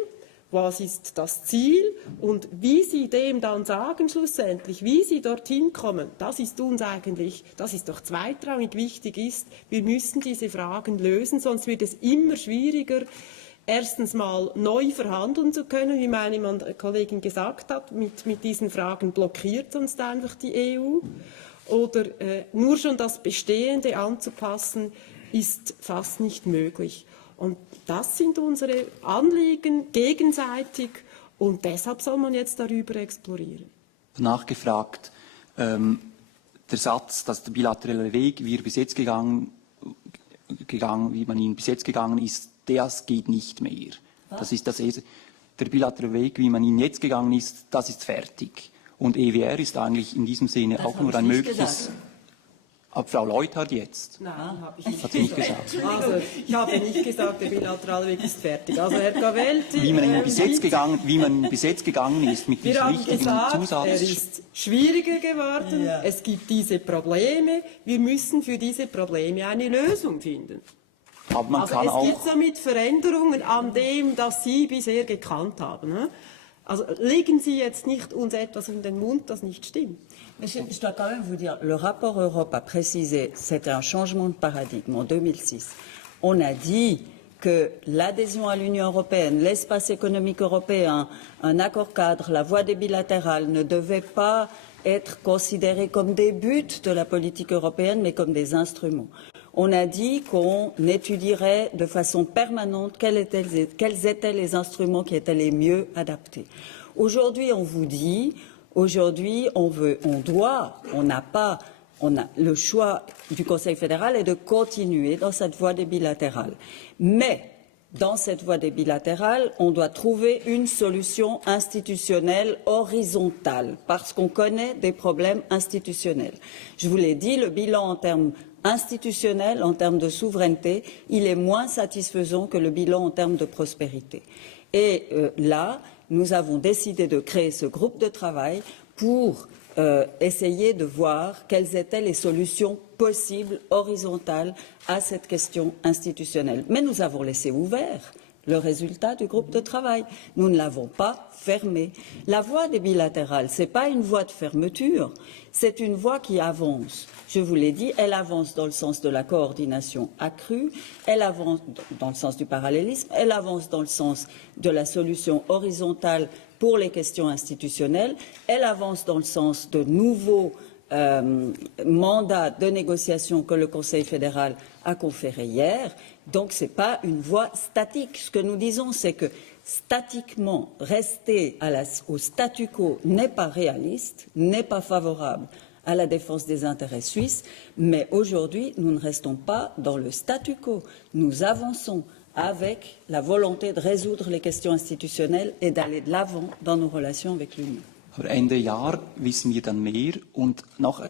Was ist das Ziel und wie Sie dem dann sagen schlussendlich, wie Sie dorthin kommen, das ist uns eigentlich, das ist doch zweitrangig wichtig ist. Wir müssen diese Fragen lösen, sonst wird es immer schwieriger, erstens mal neu verhandeln zu können, wie meine Kollegin gesagt hat, mit diesen Fragen blockiert sonst einfach die EU. Oder nur schon das Bestehende anzupassen, ist fast nicht möglich. Und das sind unsere Anliegen gegenseitig und deshalb soll man jetzt darüber explorieren. Nachgefragt, der Satz, dass der bilaterale Weg, wie man ihn bis jetzt gegangen ist, das geht nicht mehr. Das ist der bilaterale Weg, wie man ihn jetzt gegangen ist, das ist fertig. Und EWR ist eigentlich in diesem Sinne das auch nur ein mögliches... Aber Frau Leuthard jetzt? Nein, habe ich nicht hat sie nicht gesagt. Also, ich habe nicht gesagt, der bilaterale Weg ist fertig. Also, Herr Gavelti, wie man bis jetzt gegangen ist mit diesem wichtigen gesagt, Zusatz. Er ist schwieriger geworden. Ja. Es gibt diese Probleme. Wir müssen für diese Probleme eine Lösung finden. Aber man kann es geht somit Veränderungen an dem, das Sie bisher gekannt haben. Ne? Also legen Sie jetzt nicht uns etwas in den Mund, das nicht stimmt. Je dois quand même vous dire, le rapport Europe a précisé, c'était un changement de paradigme en 2006. On a dit que l'adhésion à l'Union européenne, l'espace économique européen, un accord cadre, la voie des bilatérales ne devaient pas être considérés comme des buts de la politique européenne, mais comme des instruments. On a dit qu'on étudierait de façon permanente quels étaient les instruments qui étaient les mieux adaptés. Aujourd'hui, on vous dit, le choix du Conseil fédéral est de continuer dans cette voie des bilatérales. Mais dans cette voie des bilatérales, on doit trouver une solution institutionnelle horizontale, parce qu'on connaît des problèmes institutionnels. Je vous l'ai dit, le bilan en termes institutionnels, en termes de souveraineté, il est moins satisfaisant que le bilan en termes de prospérité. Et là, nous avons décidé de créer ce groupe de travail pour essayer de voir quelles étaient les solutions possibles, horizontales, à cette question institutionnelle. Mais nous avons laissé ouvert le résultat du groupe de travail. Nous ne l'avons pas fermé. La voie des bilatérales, ce n'est pas une voie de fermeture, c'est une voie qui avance. Je vous l'ai dit, elle avance dans le sens de la coordination accrue, elle avance dans le sens du parallélisme, elle avance dans le sens de la solution horizontale pour les questions institutionnelles, elle avance dans le sens de nouveaux mandat de négociation que le Conseil fédéral a conféré hier. Donc, ce n'est pas une voie statique. Ce que nous disons, c'est que statiquement, rester au statu quo n'est pas réaliste, n'est pas favorable à la défense des intérêts suisses, mais aujourd'hui, nous ne restons pas dans le statu quo. Nous avançons avec la volonté de résoudre les questions institutionnelles et d'aller de l'avant dans nos relations avec l'Union. Aber Ende Jahr wissen wir dann mehr. Und noch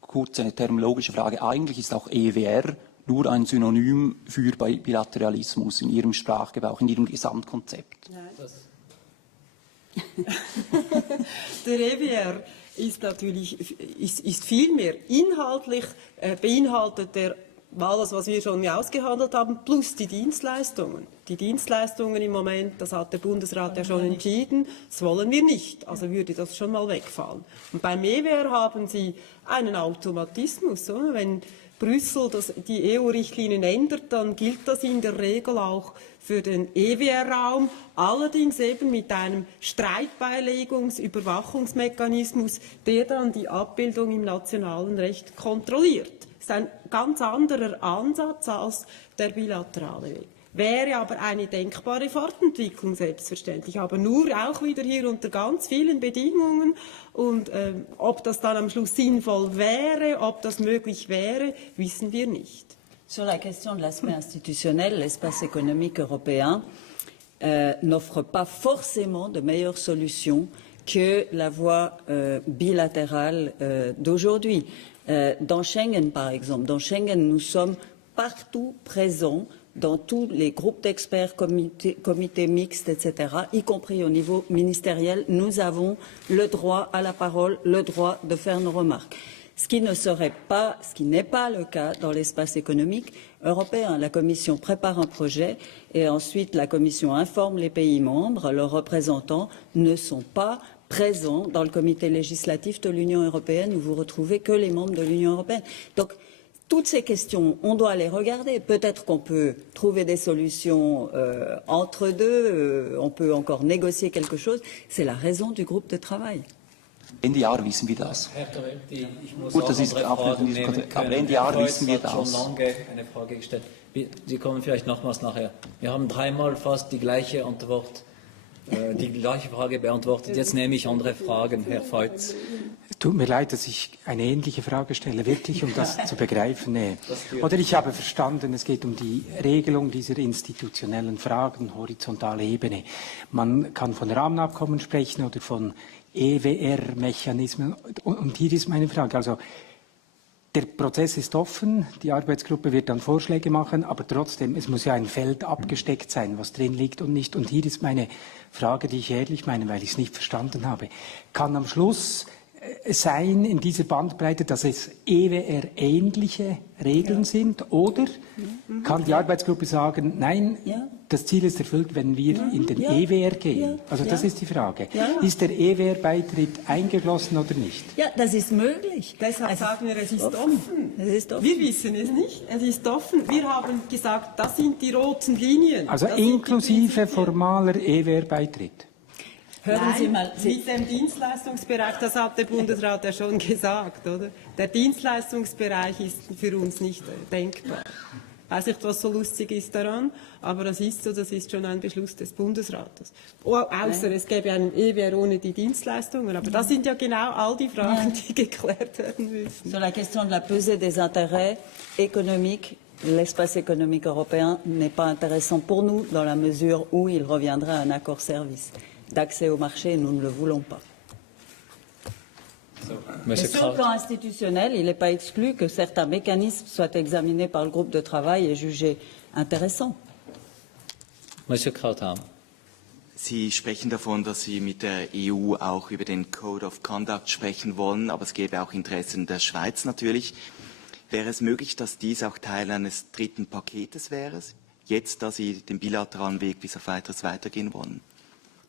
kurz eine terminologische Frage. Eigentlich ist auch EWR nur ein Synonym für Bilateralismus in Ihrem Sprachgebrauch, in Ihrem Gesamtkonzept. Der EWR ist natürlich ist viel mehr. Inhaltlich beinhaltet der alles, was wir schon ausgehandelt haben, plus die Dienstleistungen. Die Dienstleistungen im Moment, das hat der Bundesrat ja schon entschieden, das wollen wir nicht. Also würde das schon mal wegfallen. Und beim EWR haben Sie einen Automatismus. Oder? Wenn Brüssel die EU-Richtlinien ändert, dann gilt das in der Regel auch für den EWR-Raum, allerdings eben mit einem Streitbeilegungs-Überwachungsmechanismus, der dann die Abbildung im nationalen Recht kontrolliert. Das ist ein ganz anderer Ansatz als der bilaterale Weg. Wäre aber eine denkbare Fortentwicklung, selbstverständlich, aber nur auch wieder hier unter ganz vielen Bedingungen. Und ob das dann am Schluss sinnvoll wäre, ob das möglich wäre, wissen wir nicht. Sur la question de l'aspect institutionnel, l'espace économique européen n'offre pas forcément de meilleures solutions que la voie bilatérale d'aujourd'hui. Dans Schengen, par exemple, dans Schengen, nous sommes partout présents dans tous les groupes d'experts, comités mixtes, etc., y compris au niveau ministériel. Nous avons le droit à la parole, le droit de faire nos remarques. Ce qui n'est pas le cas dans l'espace économique européen. La Commission prépare un projet et ensuite la Commission informe les pays membres. Leurs représentants ne sont pas présents dans le comité législatif de l'Union européenne où vous retrouvez que les membres de l'Union européenne. Donc, toutes ces questions, on doit les regarder. Peut-être qu'on peut trouver des solutions entre deux, on peut encore négocier quelque chose. C'est la raison du groupe de travail. Ende Jahr wissen wir das. Herr Torrenti, ich muss Gut, auch das ist andere Fragen nehmen aber können. Ende Jahr Herr wissen wir Kreuz hat das. schon lange eine Frage gestellt. Sie kommen vielleicht nochmals nachher. Wir haben dreimal fast die gleiche Antwort, die gleiche Frage beantwortet. Jetzt nehme ich andere Fragen, Herr Feutz. Tut mir leid, dass ich eine ähnliche Frage stelle, wirklich, um das zu begreifen. Oder ich habe verstanden, es geht um die Regelung dieser institutionellen Fragen, horizontale Ebene. Man kann von Rahmenabkommen sprechen oder von EWR-Mechanismen. Und hier ist meine Frage. Also, der Prozess ist offen, die Arbeitsgruppe wird dann Vorschläge machen, aber trotzdem, es muss ja ein Feld abgesteckt sein, was drin liegt und nicht. Und hier ist meine Frage, die ich ehrlich meine, weil ich es nicht verstanden habe. Kann am Schluss sein in dieser Bandbreite, dass es EWR-ähnliche Regeln sind? Oder kann die Arbeitsgruppe sagen, nein, das Ziel ist erfüllt, wenn wir in den EWR gehen? Also das ist die Frage. Ist der EWR-Beitritt eingeschlossen oder nicht? Ja, das ist möglich. Deshalb sagen wir, es ist offen. Es ist offen. Wir wissen es nicht. Es ist offen. Wir haben gesagt, das sind die roten Linien. Also das inklusive formaler EWR-Beitritt? Hören Sie mal, mit dem Dienstleistungsbereich, das hat der Bundesrat ja schon gesagt, oder? Der Dienstleistungsbereich ist für uns nicht denkbar. Ich weiß nicht, was so lustig ist daran, aber das ist so, das ist schon ein Beschluss des Bundesrates. Außer es gäbe einen EWR ohne die Dienstleistungen, aber das sind ja genau all die Fragen, die geklärt werden müssen. sur la question de la pesée des intérêts économiques, l'espace économique européen n'est pas intéressant pour nous dans la mesure où il reviendrait à un accord service d'accès au marché, nous ne le voulons pas. Mais sur le plan institutionnel, il n'est pas exclu que certains mécanismes soient examinés par le groupe de travail et jugés intéressants. Monsieur Krautham. Sie sprechen davon, dass Sie mit der EU auch über den Code of Conduct sprechen wollen, aber es gäbe auch Interessen der Schweiz natürlich. Wäre es möglich, dass dies auch Teil eines dritten Paketes wäre? jetzt, da Sie den bilateralen Weg bis auf weiteres weitergehen wollen?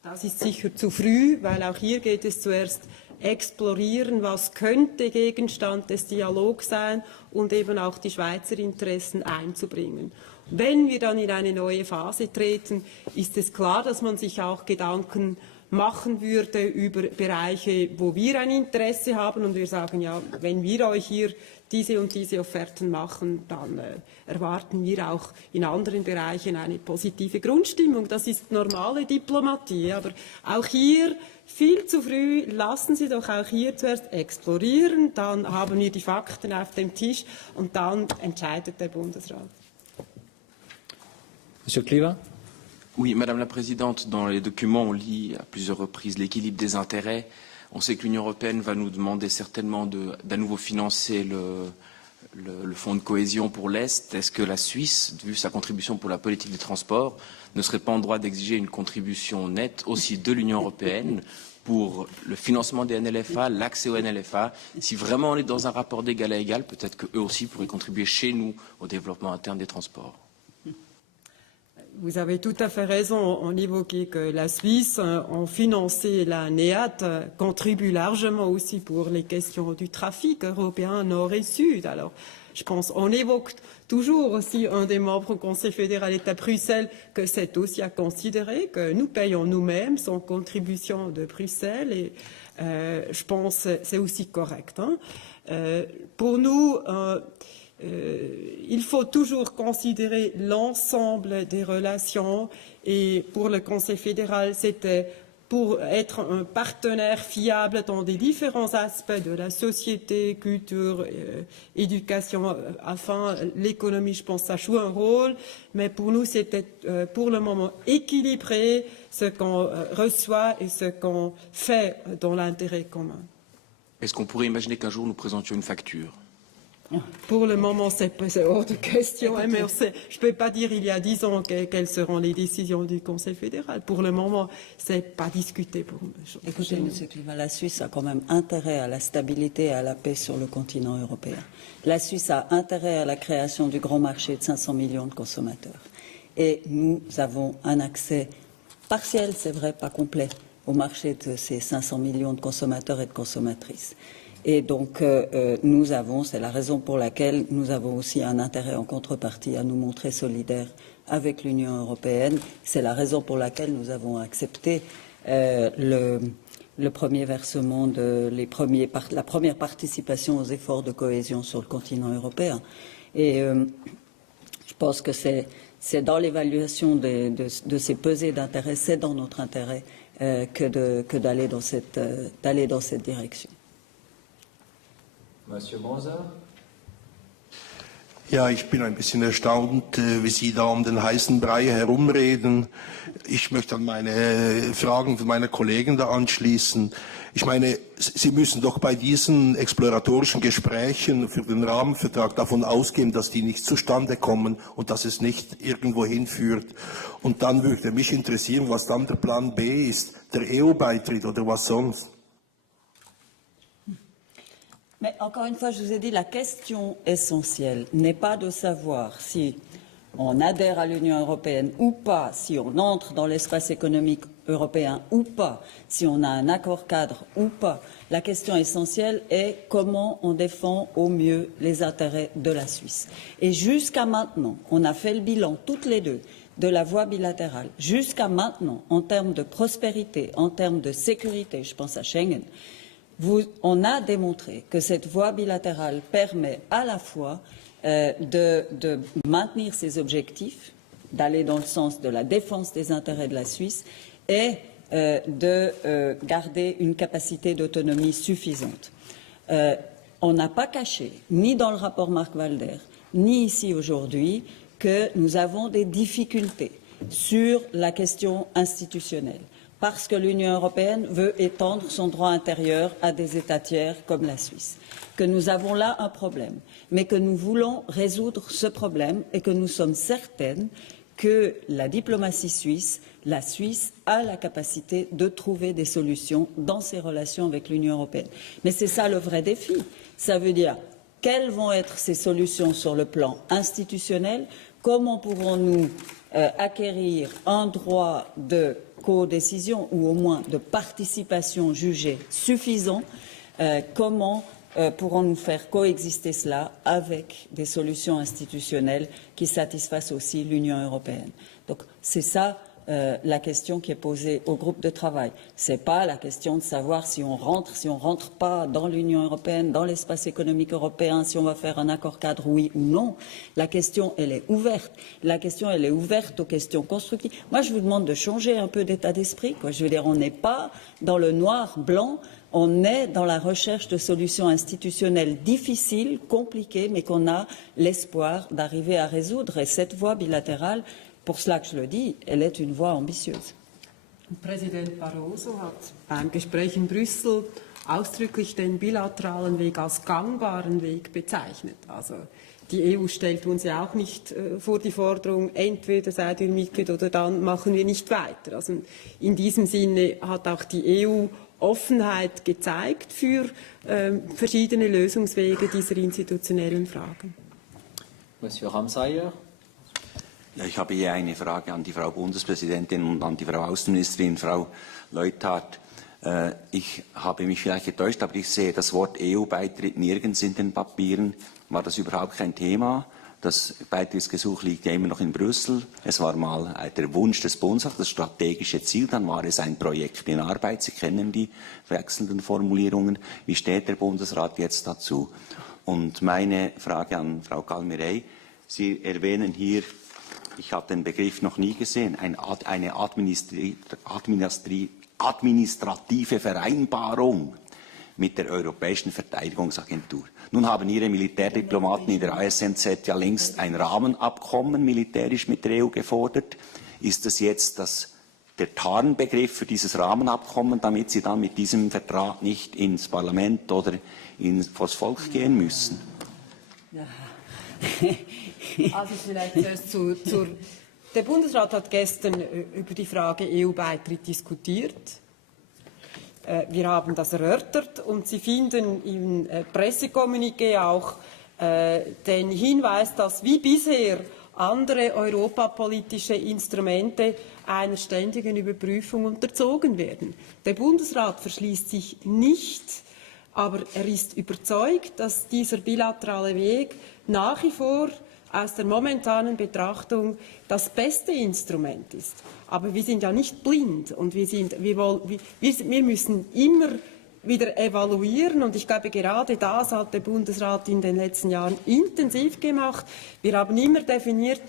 Das ist sicher zu früh, weil auch hier geht es zuerst explorieren, was könnte Gegenstand des Dialogs sein und eben auch die Schweizer Interessen einzubringen. Wenn wir dann in eine neue Phase treten, ist es klar, dass man sich auch Gedanken machen würde über Bereiche, wo wir ein Interesse haben und wir sagen, ja, wenn wir euch hier diese und diese Offerten machen, dann erwarten wir auch in anderen Bereichen eine positive Grundstimmung. Das ist normale Diplomatie, aber auch hier viel zu früh. Lassen Sie doch auch hier zuerst explorieren, dann haben wir die Fakten auf dem Tisch und dann entscheidet der Bundesrat. Monsieur Kliva. Oui, Madame la Présidente, dans les documents, on lit à plusieurs reprises l'équilibre des intérêts. On sait que l'Union européenne va nous demander certainement d'à nouveau financer le fonds de cohésion pour l'Est. Est-ce que la Suisse, vu sa contribution pour la politique des transports, ne serait pas en droit d'exiger une contribution nette aussi de l'Union européenne pour le financement des NLFA, l'accès aux NLFA? Si vraiment on est dans un rapport d'égal à égal, peut-être qu'eux aussi pourraient contribuer chez nous au développement interne des transports. Vous avez tout à fait raison. On évoquait que la Suisse, en financé la NEAT, contribue largement aussi pour les questions du trafic européen nord et sud. Alors, je pense, on évoque toujours aussi un des membres au Conseil fédéral est à Bruxelles, que c'est aussi à considérer, que nous payons nous-mêmes son contribution de Bruxelles et je pense que c'est aussi correct. Hein. Pour nous, il faut toujours considérer l'ensemble des relations et pour le Conseil fédéral, c'était pour être un partenaire fiable dans des différents aspects de la société, culture, éducation, enfin l'économie, je pense, ça joue un rôle, mais pour nous, c'était pour le moment équilibré ce qu'on reçoit et ce qu'on fait dans l'intérêt commun. Est-ce qu'on pourrait imaginer qu'un jour nous présentions une facture? Pour le moment, c'est hors de question. Hein, mais je ne peux pas dire il y a 10 ans quelles seront les décisions du Conseil fédéral. Pour le moment, ce n'est pas discuté. Écoutez, M. Kliva, la Suisse a quand même intérêt à la stabilité et à la paix sur le continent européen. La Suisse a intérêt à la création du grand marché de 500 millions de consommateurs. Et nous avons un accès partiel, c'est vrai, pas complet, au marché de ces 500 millions de consommateurs et de consommatrices. Et donc, c'est la raison pour laquelle nous avons aussi un intérêt en contrepartie à nous montrer solidaires avec l'Union européenne. C'est la raison pour laquelle nous avons accepté le premier versement la première participation aux efforts de cohésion sur le continent européen. Et je pense que c'est dans l'évaluation de ces pesées d'intérêt, c'est dans notre intérêt que d'aller dans cette direction. Monsieur Moser. Ja, ich bin ein bisschen erstaunt, wie Sie da um den heißen Brei herumreden. Ich möchte an meine Fragen von meiner Kollegen da anschließen. Ich meine, Sie müssen doch bei diesen exploratorischen Gesprächen für den Rahmenvertrag davon ausgehen, dass die nicht zustande kommen und dass es nicht irgendwo hinführt. Und dann würde mich interessieren, was dann der Plan B ist, der EU-Beitritt oder was sonst. Mais encore une fois, je vous ai dit, la question essentielle n'est pas de savoir si on adhère à l'Union européenne ou pas, si on entre dans l'espace économique européen ou pas, si on a un accord cadre ou pas. La question essentielle est comment on défend au mieux les intérêts de la Suisse. Et jusqu'à maintenant, on a fait le bilan toutes les deux de la voie bilatérale. Jusqu'à maintenant, en termes de prospérité, en termes de sécurité, je pense à Schengen, on a démontré que cette voie bilatérale permet à la fois de maintenir ses objectifs, d'aller dans le sens de la défense des intérêts de la Suisse et de garder une capacité d'autonomie suffisante. On n'a pas caché, ni dans le rapport Marc Walder, ni ici aujourd'hui, que nous avons des difficultés sur la question institutionnelle, parce que l'Union européenne veut étendre son droit intérieur à des États tiers comme la Suisse, que nous avons là un problème, mais que nous voulons résoudre ce problème et que nous sommes certaines que la diplomatie suisse, la Suisse a la capacité de trouver des solutions dans ses relations avec l'Union européenne. Mais c'est ça le vrai défi. Ça veut dire quelles vont être ces solutions sur le plan institutionnel, comment pourrons-nous acquérir un droit de codécision ou au moins de participation jugée suffisant, comment pourrons-nous faire coexister cela avec des solutions institutionnelles qui satisfassent aussi l'Union européenne. Donc c'est ça la question qui est posée au groupe de travail. Ce n'est pas la question de savoir si on rentre pas dans l'Union européenne, dans l'espace économique européen, si on va faire un accord cadre, oui ou non. La question, elle est ouverte. La question, elle est ouverte aux questions constructives. Moi, je vous demande de changer un peu d'état d'esprit. Je veux dire, on n'est pas dans le noir-blanc. On est dans la recherche de solutions institutionnelles difficiles, compliquées, mais qu'on a l'espoir d'arriver à résoudre. Et cette voie bilatérale, pour cela que je le dis, elle est une voie ambitieuse. Präsident Barroso hat beim Gespräch in Brüssel ausdrücklich den bilateralen Weg als gangbaren Weg bezeichnet. Also die EU stellt uns ja auch nicht vor die Forderung, entweder seid ihr Mitglied oder dann machen wir nicht weiter. Also in diesem Sinne hat auch die EU Offenheit gezeigt für verschiedene Lösungswege dieser institutionellen Fragen. Monsieur Ramsayer. Ja, ich habe hier eine Frage an die Frau Bundespräsidentin und an die Frau Außenministerin, Frau Leuthard. Ich habe mich vielleicht getäuscht, aber ich sehe das Wort EU-Beitritt nirgends in den Papieren. War das überhaupt kein Thema? Das Beitrittsgesuch liegt ja immer noch in Brüssel. Es war mal der Wunsch des Bundesrats, das strategische Ziel. Dann war es ein Projekt in Arbeit. Sie kennen die wechselnden Formulierungen. Wie steht der Bundesrat jetzt dazu? Und meine Frage an Frau Calmerey. Sie erwähnen hier, ich habe den Begriff noch nie gesehen, eine administrative Vereinbarung mit der Europäischen Verteidigungsagentur. Nun haben Ihre Militärdiplomaten in der ASNZ ja längst ein Rahmenabkommen militärisch mit der EU gefordert. Ist das jetzt der Tarnbegriff für dieses Rahmenabkommen, damit Sie dann mit diesem Vertrag nicht ins Parlament oder vors Volk gehen müssen? Ja. Also vielleicht zuerst der Bundesrat hat gestern über die Frage EU-Beitritt diskutiert. Wir haben das erörtert und Sie finden im Pressekommuniqué auch den Hinweis, dass wie bisher andere europapolitische Instrumente einer ständigen Überprüfung unterzogen werden. Der Bundesrat verschließt sich nicht, aber er ist überzeugt, dass dieser bilaterale Weg nach wie vor aus der momentanen Betrachtung das beste Instrument ist. Aber wir sind ja nicht blind und wir müssen immer wieder evaluieren und ich glaube, gerade das hat der Bundesrat in den letzten Jahren intensiv gemacht. Wir haben immer definiert,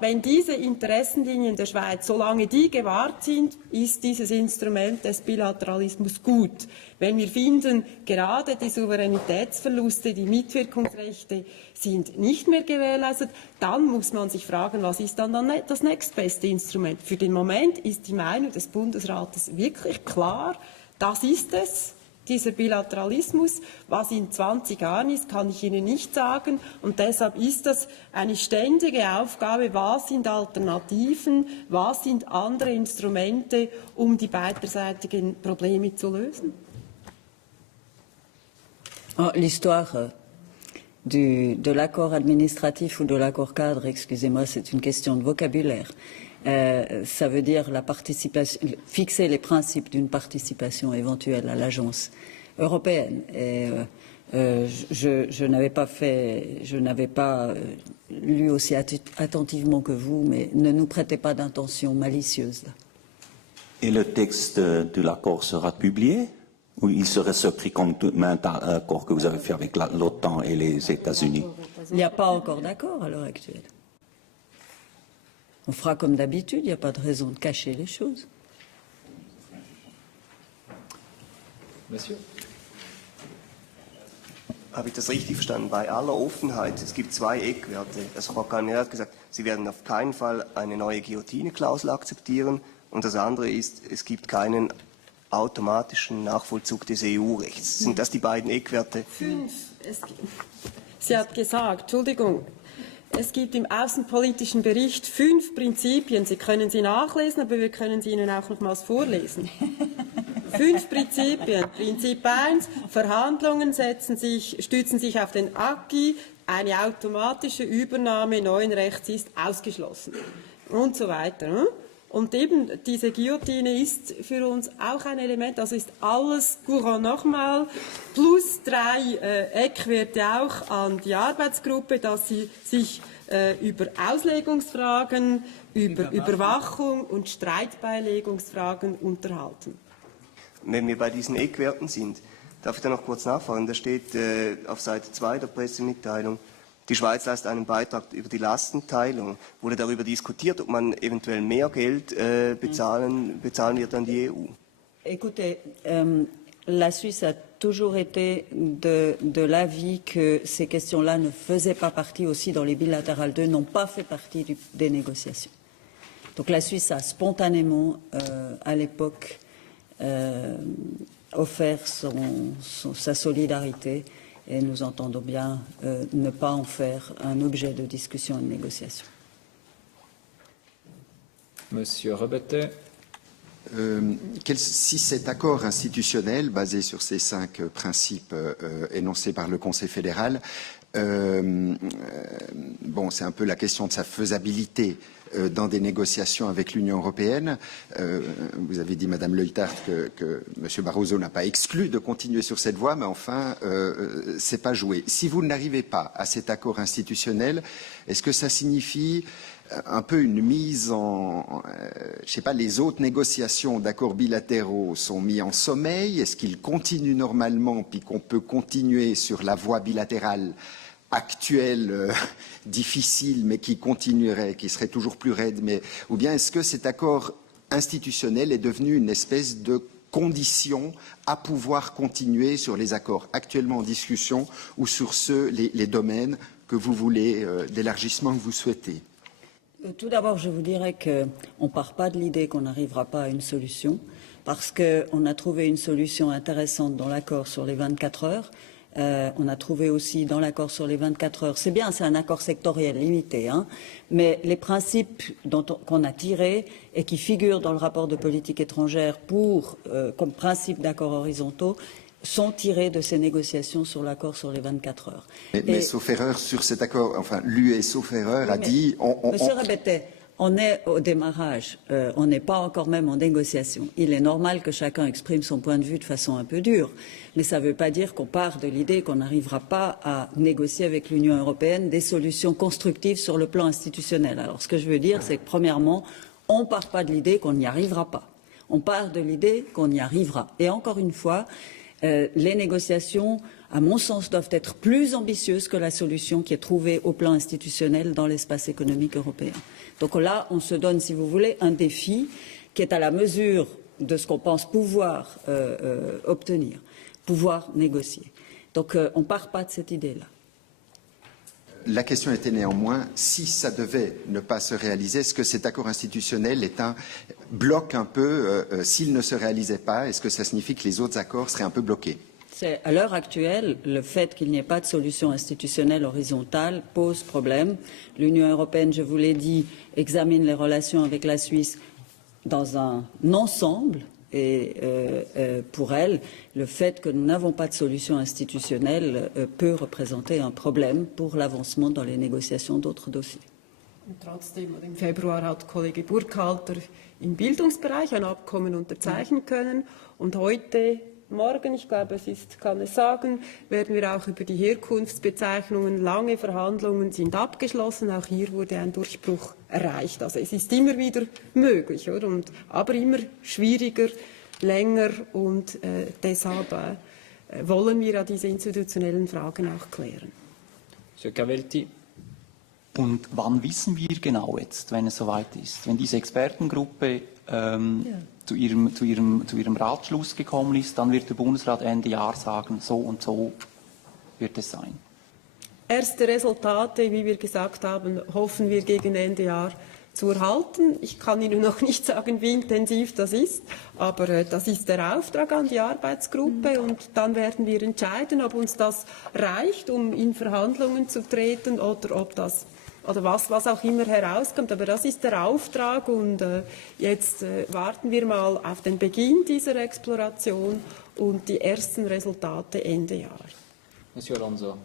wenn diese Interessenlinien der Schweiz, solange die gewahrt sind, ist dieses Instrument des Bilateralismus gut. Wenn wir finden, gerade die Souveränitätsverluste, die Mitwirkungsrechte sind nicht mehr gewährleistet, dann muss man sich fragen, was ist dann das nächstbeste Instrument. Für den Moment ist die Meinung des Bundesrates wirklich klar, das ist es. Dieser Bilateralismus, was in 20 Jahren ist, kann ich Ihnen nicht sagen. Und deshalb ist das eine ständige Aufgabe, was sind Alternativen, was sind andere Instrumente, um die beiderseitigen Probleme zu lösen. L'histoire de l'accord administratif ou de l'accord cadre, excusez-moi, c'est une question de vocabulaire. Ça veut dire fixer les principes d'une participation éventuelle à l'agence européenne. Et je n'avais pas lu aussi attentivement que vous, mais ne nous prêtez pas d'intention malicieuse. Et le texte de l'accord sera publié? Ou il serait secret comme tout accord que vous avez fait avec l'OTAN et les États-Unis? Il n'y a pas encore d'accord à l'heure actuelle. On fera comme d'habitude, il n'y a pas de raison de cacher les choses. Monsieur. Habe ich das richtig verstanden? Bei aller Offenheit, es gibt zwei Eckwerte. Also Frau Calmerey hat gesagt, Sie werden auf keinen Fall eine neue Guillotine-Klausel akzeptieren. Und das andere ist, es gibt keinen automatischen Nachvollzug des EU-Rechts. Sind das die beiden Eckwerte? 5. Sie hat gesagt, Entschuldigung, es gibt im außenpolitischen Bericht 5 Prinzipien. Sie können sie nachlesen, aber wir können sie Ihnen auch nochmals vorlesen. 5 Prinzipien. Prinzip 1, Verhandlungen stützen sich auf den Acquis, eine automatische Übernahme neuen Rechts ist ausgeschlossen und so weiter. Und eben diese Guillotine ist für uns auch ein Element, also ist alles courant nochmal, plus 3 Eckwerte auch an die Arbeitsgruppe, dass sie sich über Auslegungsfragen, über Überwachung und Streitbeilegungsfragen unterhalten. Wenn wir bei diesen Eckwerten sind, darf ich da noch kurz nachfragen, da steht auf Seite 2 der Pressemitteilung, die Schweiz leistet einen Beitrag über die Lastenteilung. Wurde darüber diskutiert, ob man eventuell mehr Geld bezahlen wird an die EU? Écoutez, la Suisse a toujours été de l'avis que ces questions-là ne faisaient pas partie aussi dans les bilatérales 2, n'ont pas fait partie des négociations. Donc la Suisse a spontanément, à l'époque, offert sa solidarité. Et nous entendons bien ne pas en faire un objet de discussion et de négociation. Monsieur Rebete. Si cet accord institutionnel, basé sur ces 5 principes énoncés par le Conseil fédéral, bon, c'est un peu la question de sa faisabilité dans des négociations avec l'Union européenne. Vous avez dit, Madame Leuthard, que M. Barroso n'a pas exclu de continuer sur cette voie, mais enfin, c'est pas joué. Si vous n'arrivez pas à cet accord institutionnel, est-ce que ça signifie un peu une mise je sais pas, les autres négociations d'accords bilatéraux sont mis en sommeil? Est-ce qu'ils continuent normalement, puis qu'on peut continuer sur la voie bilatérale actuelle, difficile, mais qui continuerait, qui serait toujours plus raide, ou bien est-ce que cet accord institutionnel est devenu une espèce de condition à pouvoir continuer sur les accords actuellement en discussion ou sur les domaines que vous voulez, d'élargissement que vous souhaitez? Tout d'abord, je vous dirais qu'on ne part pas de l'idée qu'on n'arrivera pas à une solution, parce qu'on a trouvé une solution intéressante dans l'accord sur les 24 heures. On a trouvé aussi dans l'accord sur les 24 heures, c'est bien, c'est un accord sectoriel limité, mais les principes qu'on a tirés et qui figurent dans le rapport de politique étrangère comme principe d'accords horizontaux sont tirés de ces négociations sur l'accord sur les 24 heures. Mais sauf erreur, sur cet accord, enfin, l'UE, sauf erreur, a dit... Monsieur Rebete, on est au démarrage, on n'est pas encore même en négociation. Il est normal que chacun exprime son point de vue de façon un peu dure, mais ça ne veut pas dire qu'on part de l'idée qu'on n'arrivera pas à négocier avec l'Union européenne des solutions constructives sur le plan institutionnel. Alors ce que je veux dire, c'est que premièrement, on ne part pas de l'idée qu'on n'y arrivera pas. On part de l'idée qu'on y arrivera. Et encore une fois, les négociations, à mon sens, doivent être plus ambitieuses que la solution qui est trouvée au plan institutionnel dans l'espace économique européen. Donc là, on se donne, si vous voulez, un défi qui est à la mesure de ce qu'on pense pouvoir obtenir, pouvoir négocier. Donc on ne part pas de cette idée-là. La question était néanmoins, si ça devait ne pas se réaliser, est-ce que cet accord institutionnel bloque un peu, s'il ne se réalisait pas, est-ce que ça signifie que les autres accords seraient un peu bloqués? À l'heure actuelle, le fait qu'il n'y ait pas de solution institutionnelle horizontale pose problème. L'Union européenne, je vous l'ai dit, examine les relations avec la Suisse dans un ensemble. Et pour elle, le fait que nous n'avons pas de solution institutionnelle peut représenter un problème pour l'avancement dans les négociations d'autres dossiers. Trotzdem, im Februar hat Kollege Burkhalter im Bildungsbereich ein Abkommen unterzeichnen können. Und heute, morgen, ich glaube, kann es sagen, werden wir auch über die Herkunftsbezeichnungen, lange Verhandlungen sind abgeschlossen. Auch hier wurde ein Durchbruch erreicht. Also es ist immer wieder möglich, oder? Aber immer schwieriger, länger und deshalb wollen wir ja diese institutionellen Fragen auch klären. Monsieur Cavelti. Und wann wissen wir genau jetzt, wenn es soweit ist? Wenn diese Expertengruppe zu ihrem Ratschluss gekommen ist, dann wird der Bundesrat Ende Jahr sagen, so und so wird es sein. Erste Resultate, wie wir gesagt haben, hoffen wir gegen Ende Jahr zu erhalten. Ich kann Ihnen noch nicht sagen, wie intensiv das ist, aber das ist der Auftrag an die Arbeitsgruppe und dann werden wir entscheiden, ob uns das reicht, um in Verhandlungen zu treten oder ob das oder was auch immer herauskommt. Aber das ist der Auftrag und jetzt warten wir mal auf den Beginn dieser Exploration und die ersten Resultate Ende Jahr. Monsieur Alonso.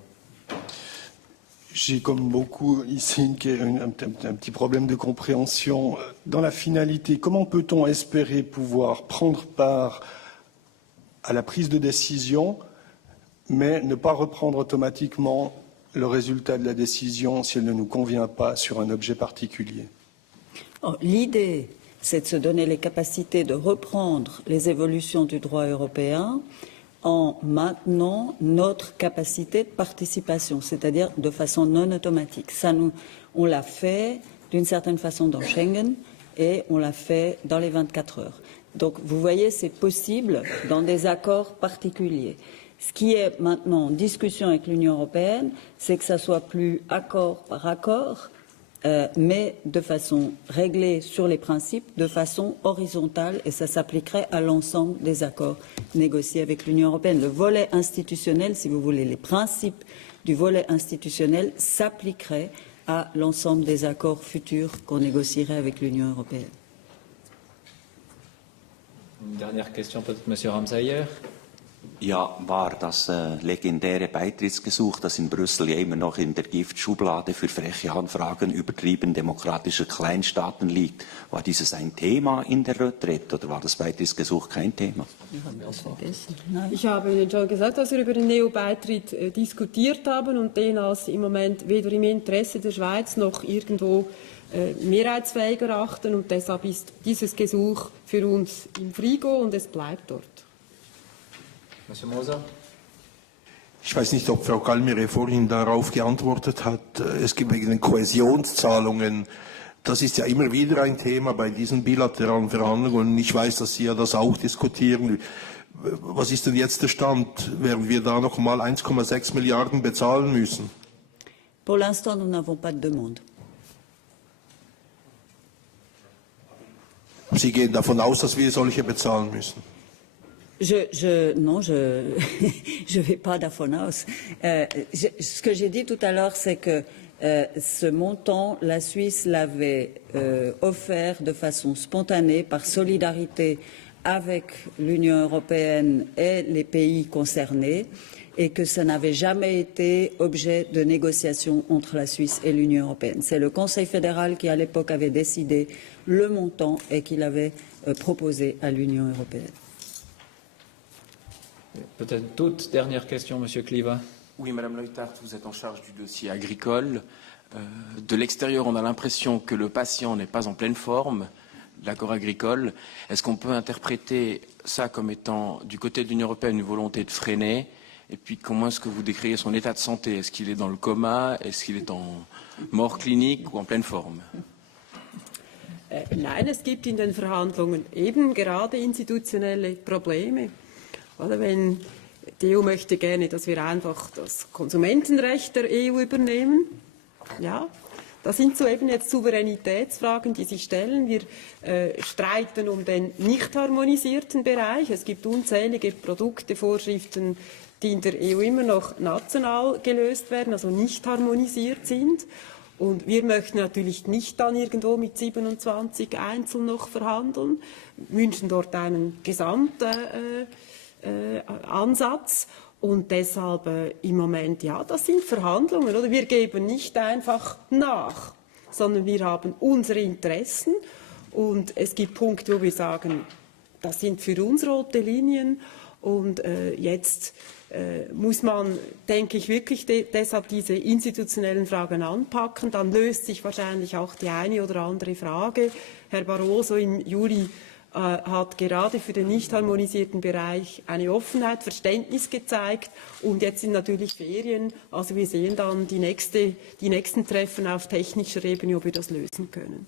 J'ai comme beaucoup ici un petit problème de compréhension. Dans la finalité, comment peut-on espérer pouvoir prendre part à la prise de décision, mais ne pas reprendre automatiquement le résultat de la décision si elle ne nous convient pas sur un objet particulier? L'idée, c'est de se donner les capacités de reprendre les évolutions du droit européen en maintenant notre capacité de participation, c'est-à-dire de façon non automatique. On l'a fait d'une certaine façon dans Schengen et on l'a fait dans les 24 heures. Donc vous voyez, c'est possible dans des accords particuliers. Ce qui est maintenant en discussion avec l'Union européenne, c'est que ça soit plus accord par accord, mais de façon réglée sur les principes, de façon horizontale, et ça s'appliquerait à l'ensemble des accords négociés avec l'Union européenne. Le volet institutionnel, si vous voulez, les principes du volet institutionnel s'appliqueraient à l'ensemble des accords futurs qu'on négocierait avec l'Union européenne. Une dernière question peut-être, Monsieur Ramsayer. Ja, war das legendäre Beitrittsgesuch, das in Brüssel ja immer noch in der Giftschublade für freche Anfragen übertrieben demokratischer Kleinstaaten liegt, war dieses ein Thema in der Retraite oder war das Beitrittsgesuch kein Thema? Ich habe Ihnen schon gesagt, dass wir über den EU-Beitritt diskutiert haben und den als im Moment weder im Interesse der Schweiz noch irgendwo mehrheitsfähig erachten und deshalb ist dieses Gesuch für uns im Frigo und es bleibt dort. Monsieur Moser. Ich weiß nicht, ob Frau Calmire vorhin darauf geantwortet hat. Es gibt wegen den Kohäsionszahlungen. Das ist ja immer wieder ein Thema bei diesen bilateralen Verhandlungen. Und ich weiß, dass Sie ja das auch diskutieren. Was ist denn jetzt der Stand? Werden wir da noch mal 1,6 Milliarden bezahlen müssen? Pour l'instant, nous n'avons pas de demande. Sie gehen davon aus, dass wir solche bezahlen müssen? Non, je vais pas d'Afonaos. Ce que j'ai dit tout à l'heure, c'est que ce montant, la Suisse l'avait offert de façon spontanée, par solidarité avec l'Union européenne et les pays concernés, et que ça n'avait jamais été objet de négociation entre la Suisse et l'Union européenne. C'est le Conseil fédéral qui, à l'époque, avait décidé le montant et qui l'avait proposé à l'Union européenne. Peut-être toute dernière question, Monsieur Kliva. Oui, Madame Leuthard, vous êtes en charge du dossier agricole. De l'extérieur, on a l'impression que le patient n'est pas en pleine forme, l'accord agricole. Est-ce qu'on peut interpréter ça comme étant, du côté de l'Union européenne, une volonté de freiner? Et puis, comment est-ce que vous décrivez son état de santé? Est-ce qu'il est dans le coma? Est-ce qu'il est en mort clinique ou en pleine forme? Nein, es gibt in den Verhandlungen eben gerade institutionelle Probleme. Oder wenn die EU möchte gerne, dass wir einfach das Konsumentenrecht der EU übernehmen. Ja, das sind so eben jetzt Souveränitätsfragen, die sich stellen. Wir streiten um den nicht harmonisierten Bereich. Es gibt unzählige Produkte, Vorschriften, die in der EU immer noch national gelöst werden, also nicht harmonisiert sind. Und wir möchten natürlich nicht dann irgendwo mit 27 einzeln noch verhandeln, wünschen dort einen Ansatz und deshalb im Moment, ja, das sind Verhandlungen, oder? Wir geben nicht einfach nach, sondern wir haben unsere Interessen und es gibt Punkte, wo wir sagen, das sind für uns rote Linien und jetzt muss man, denke ich, wirklich deshalb diese institutionellen Fragen anpacken. Dann löst sich wahrscheinlich auch die eine oder andere Frage. Herr Barroso im Juli hat gerade für den nicht harmonisierten Bereich eine Offenheit, Verständnis gezeigt. Und jetzt sind natürlich Ferien. Also wir sehen dann die nächsten Treffen auf technischer Ebene, ob wir das lösen können.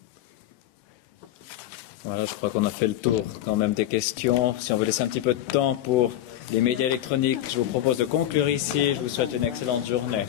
Voilà, je crois qu'on a fait le tour quand même des questions. Si on veut laisser un petit peu de temps pour les médias électroniques, je vous propose de conclure ici. Je vous souhaite une excellente journée.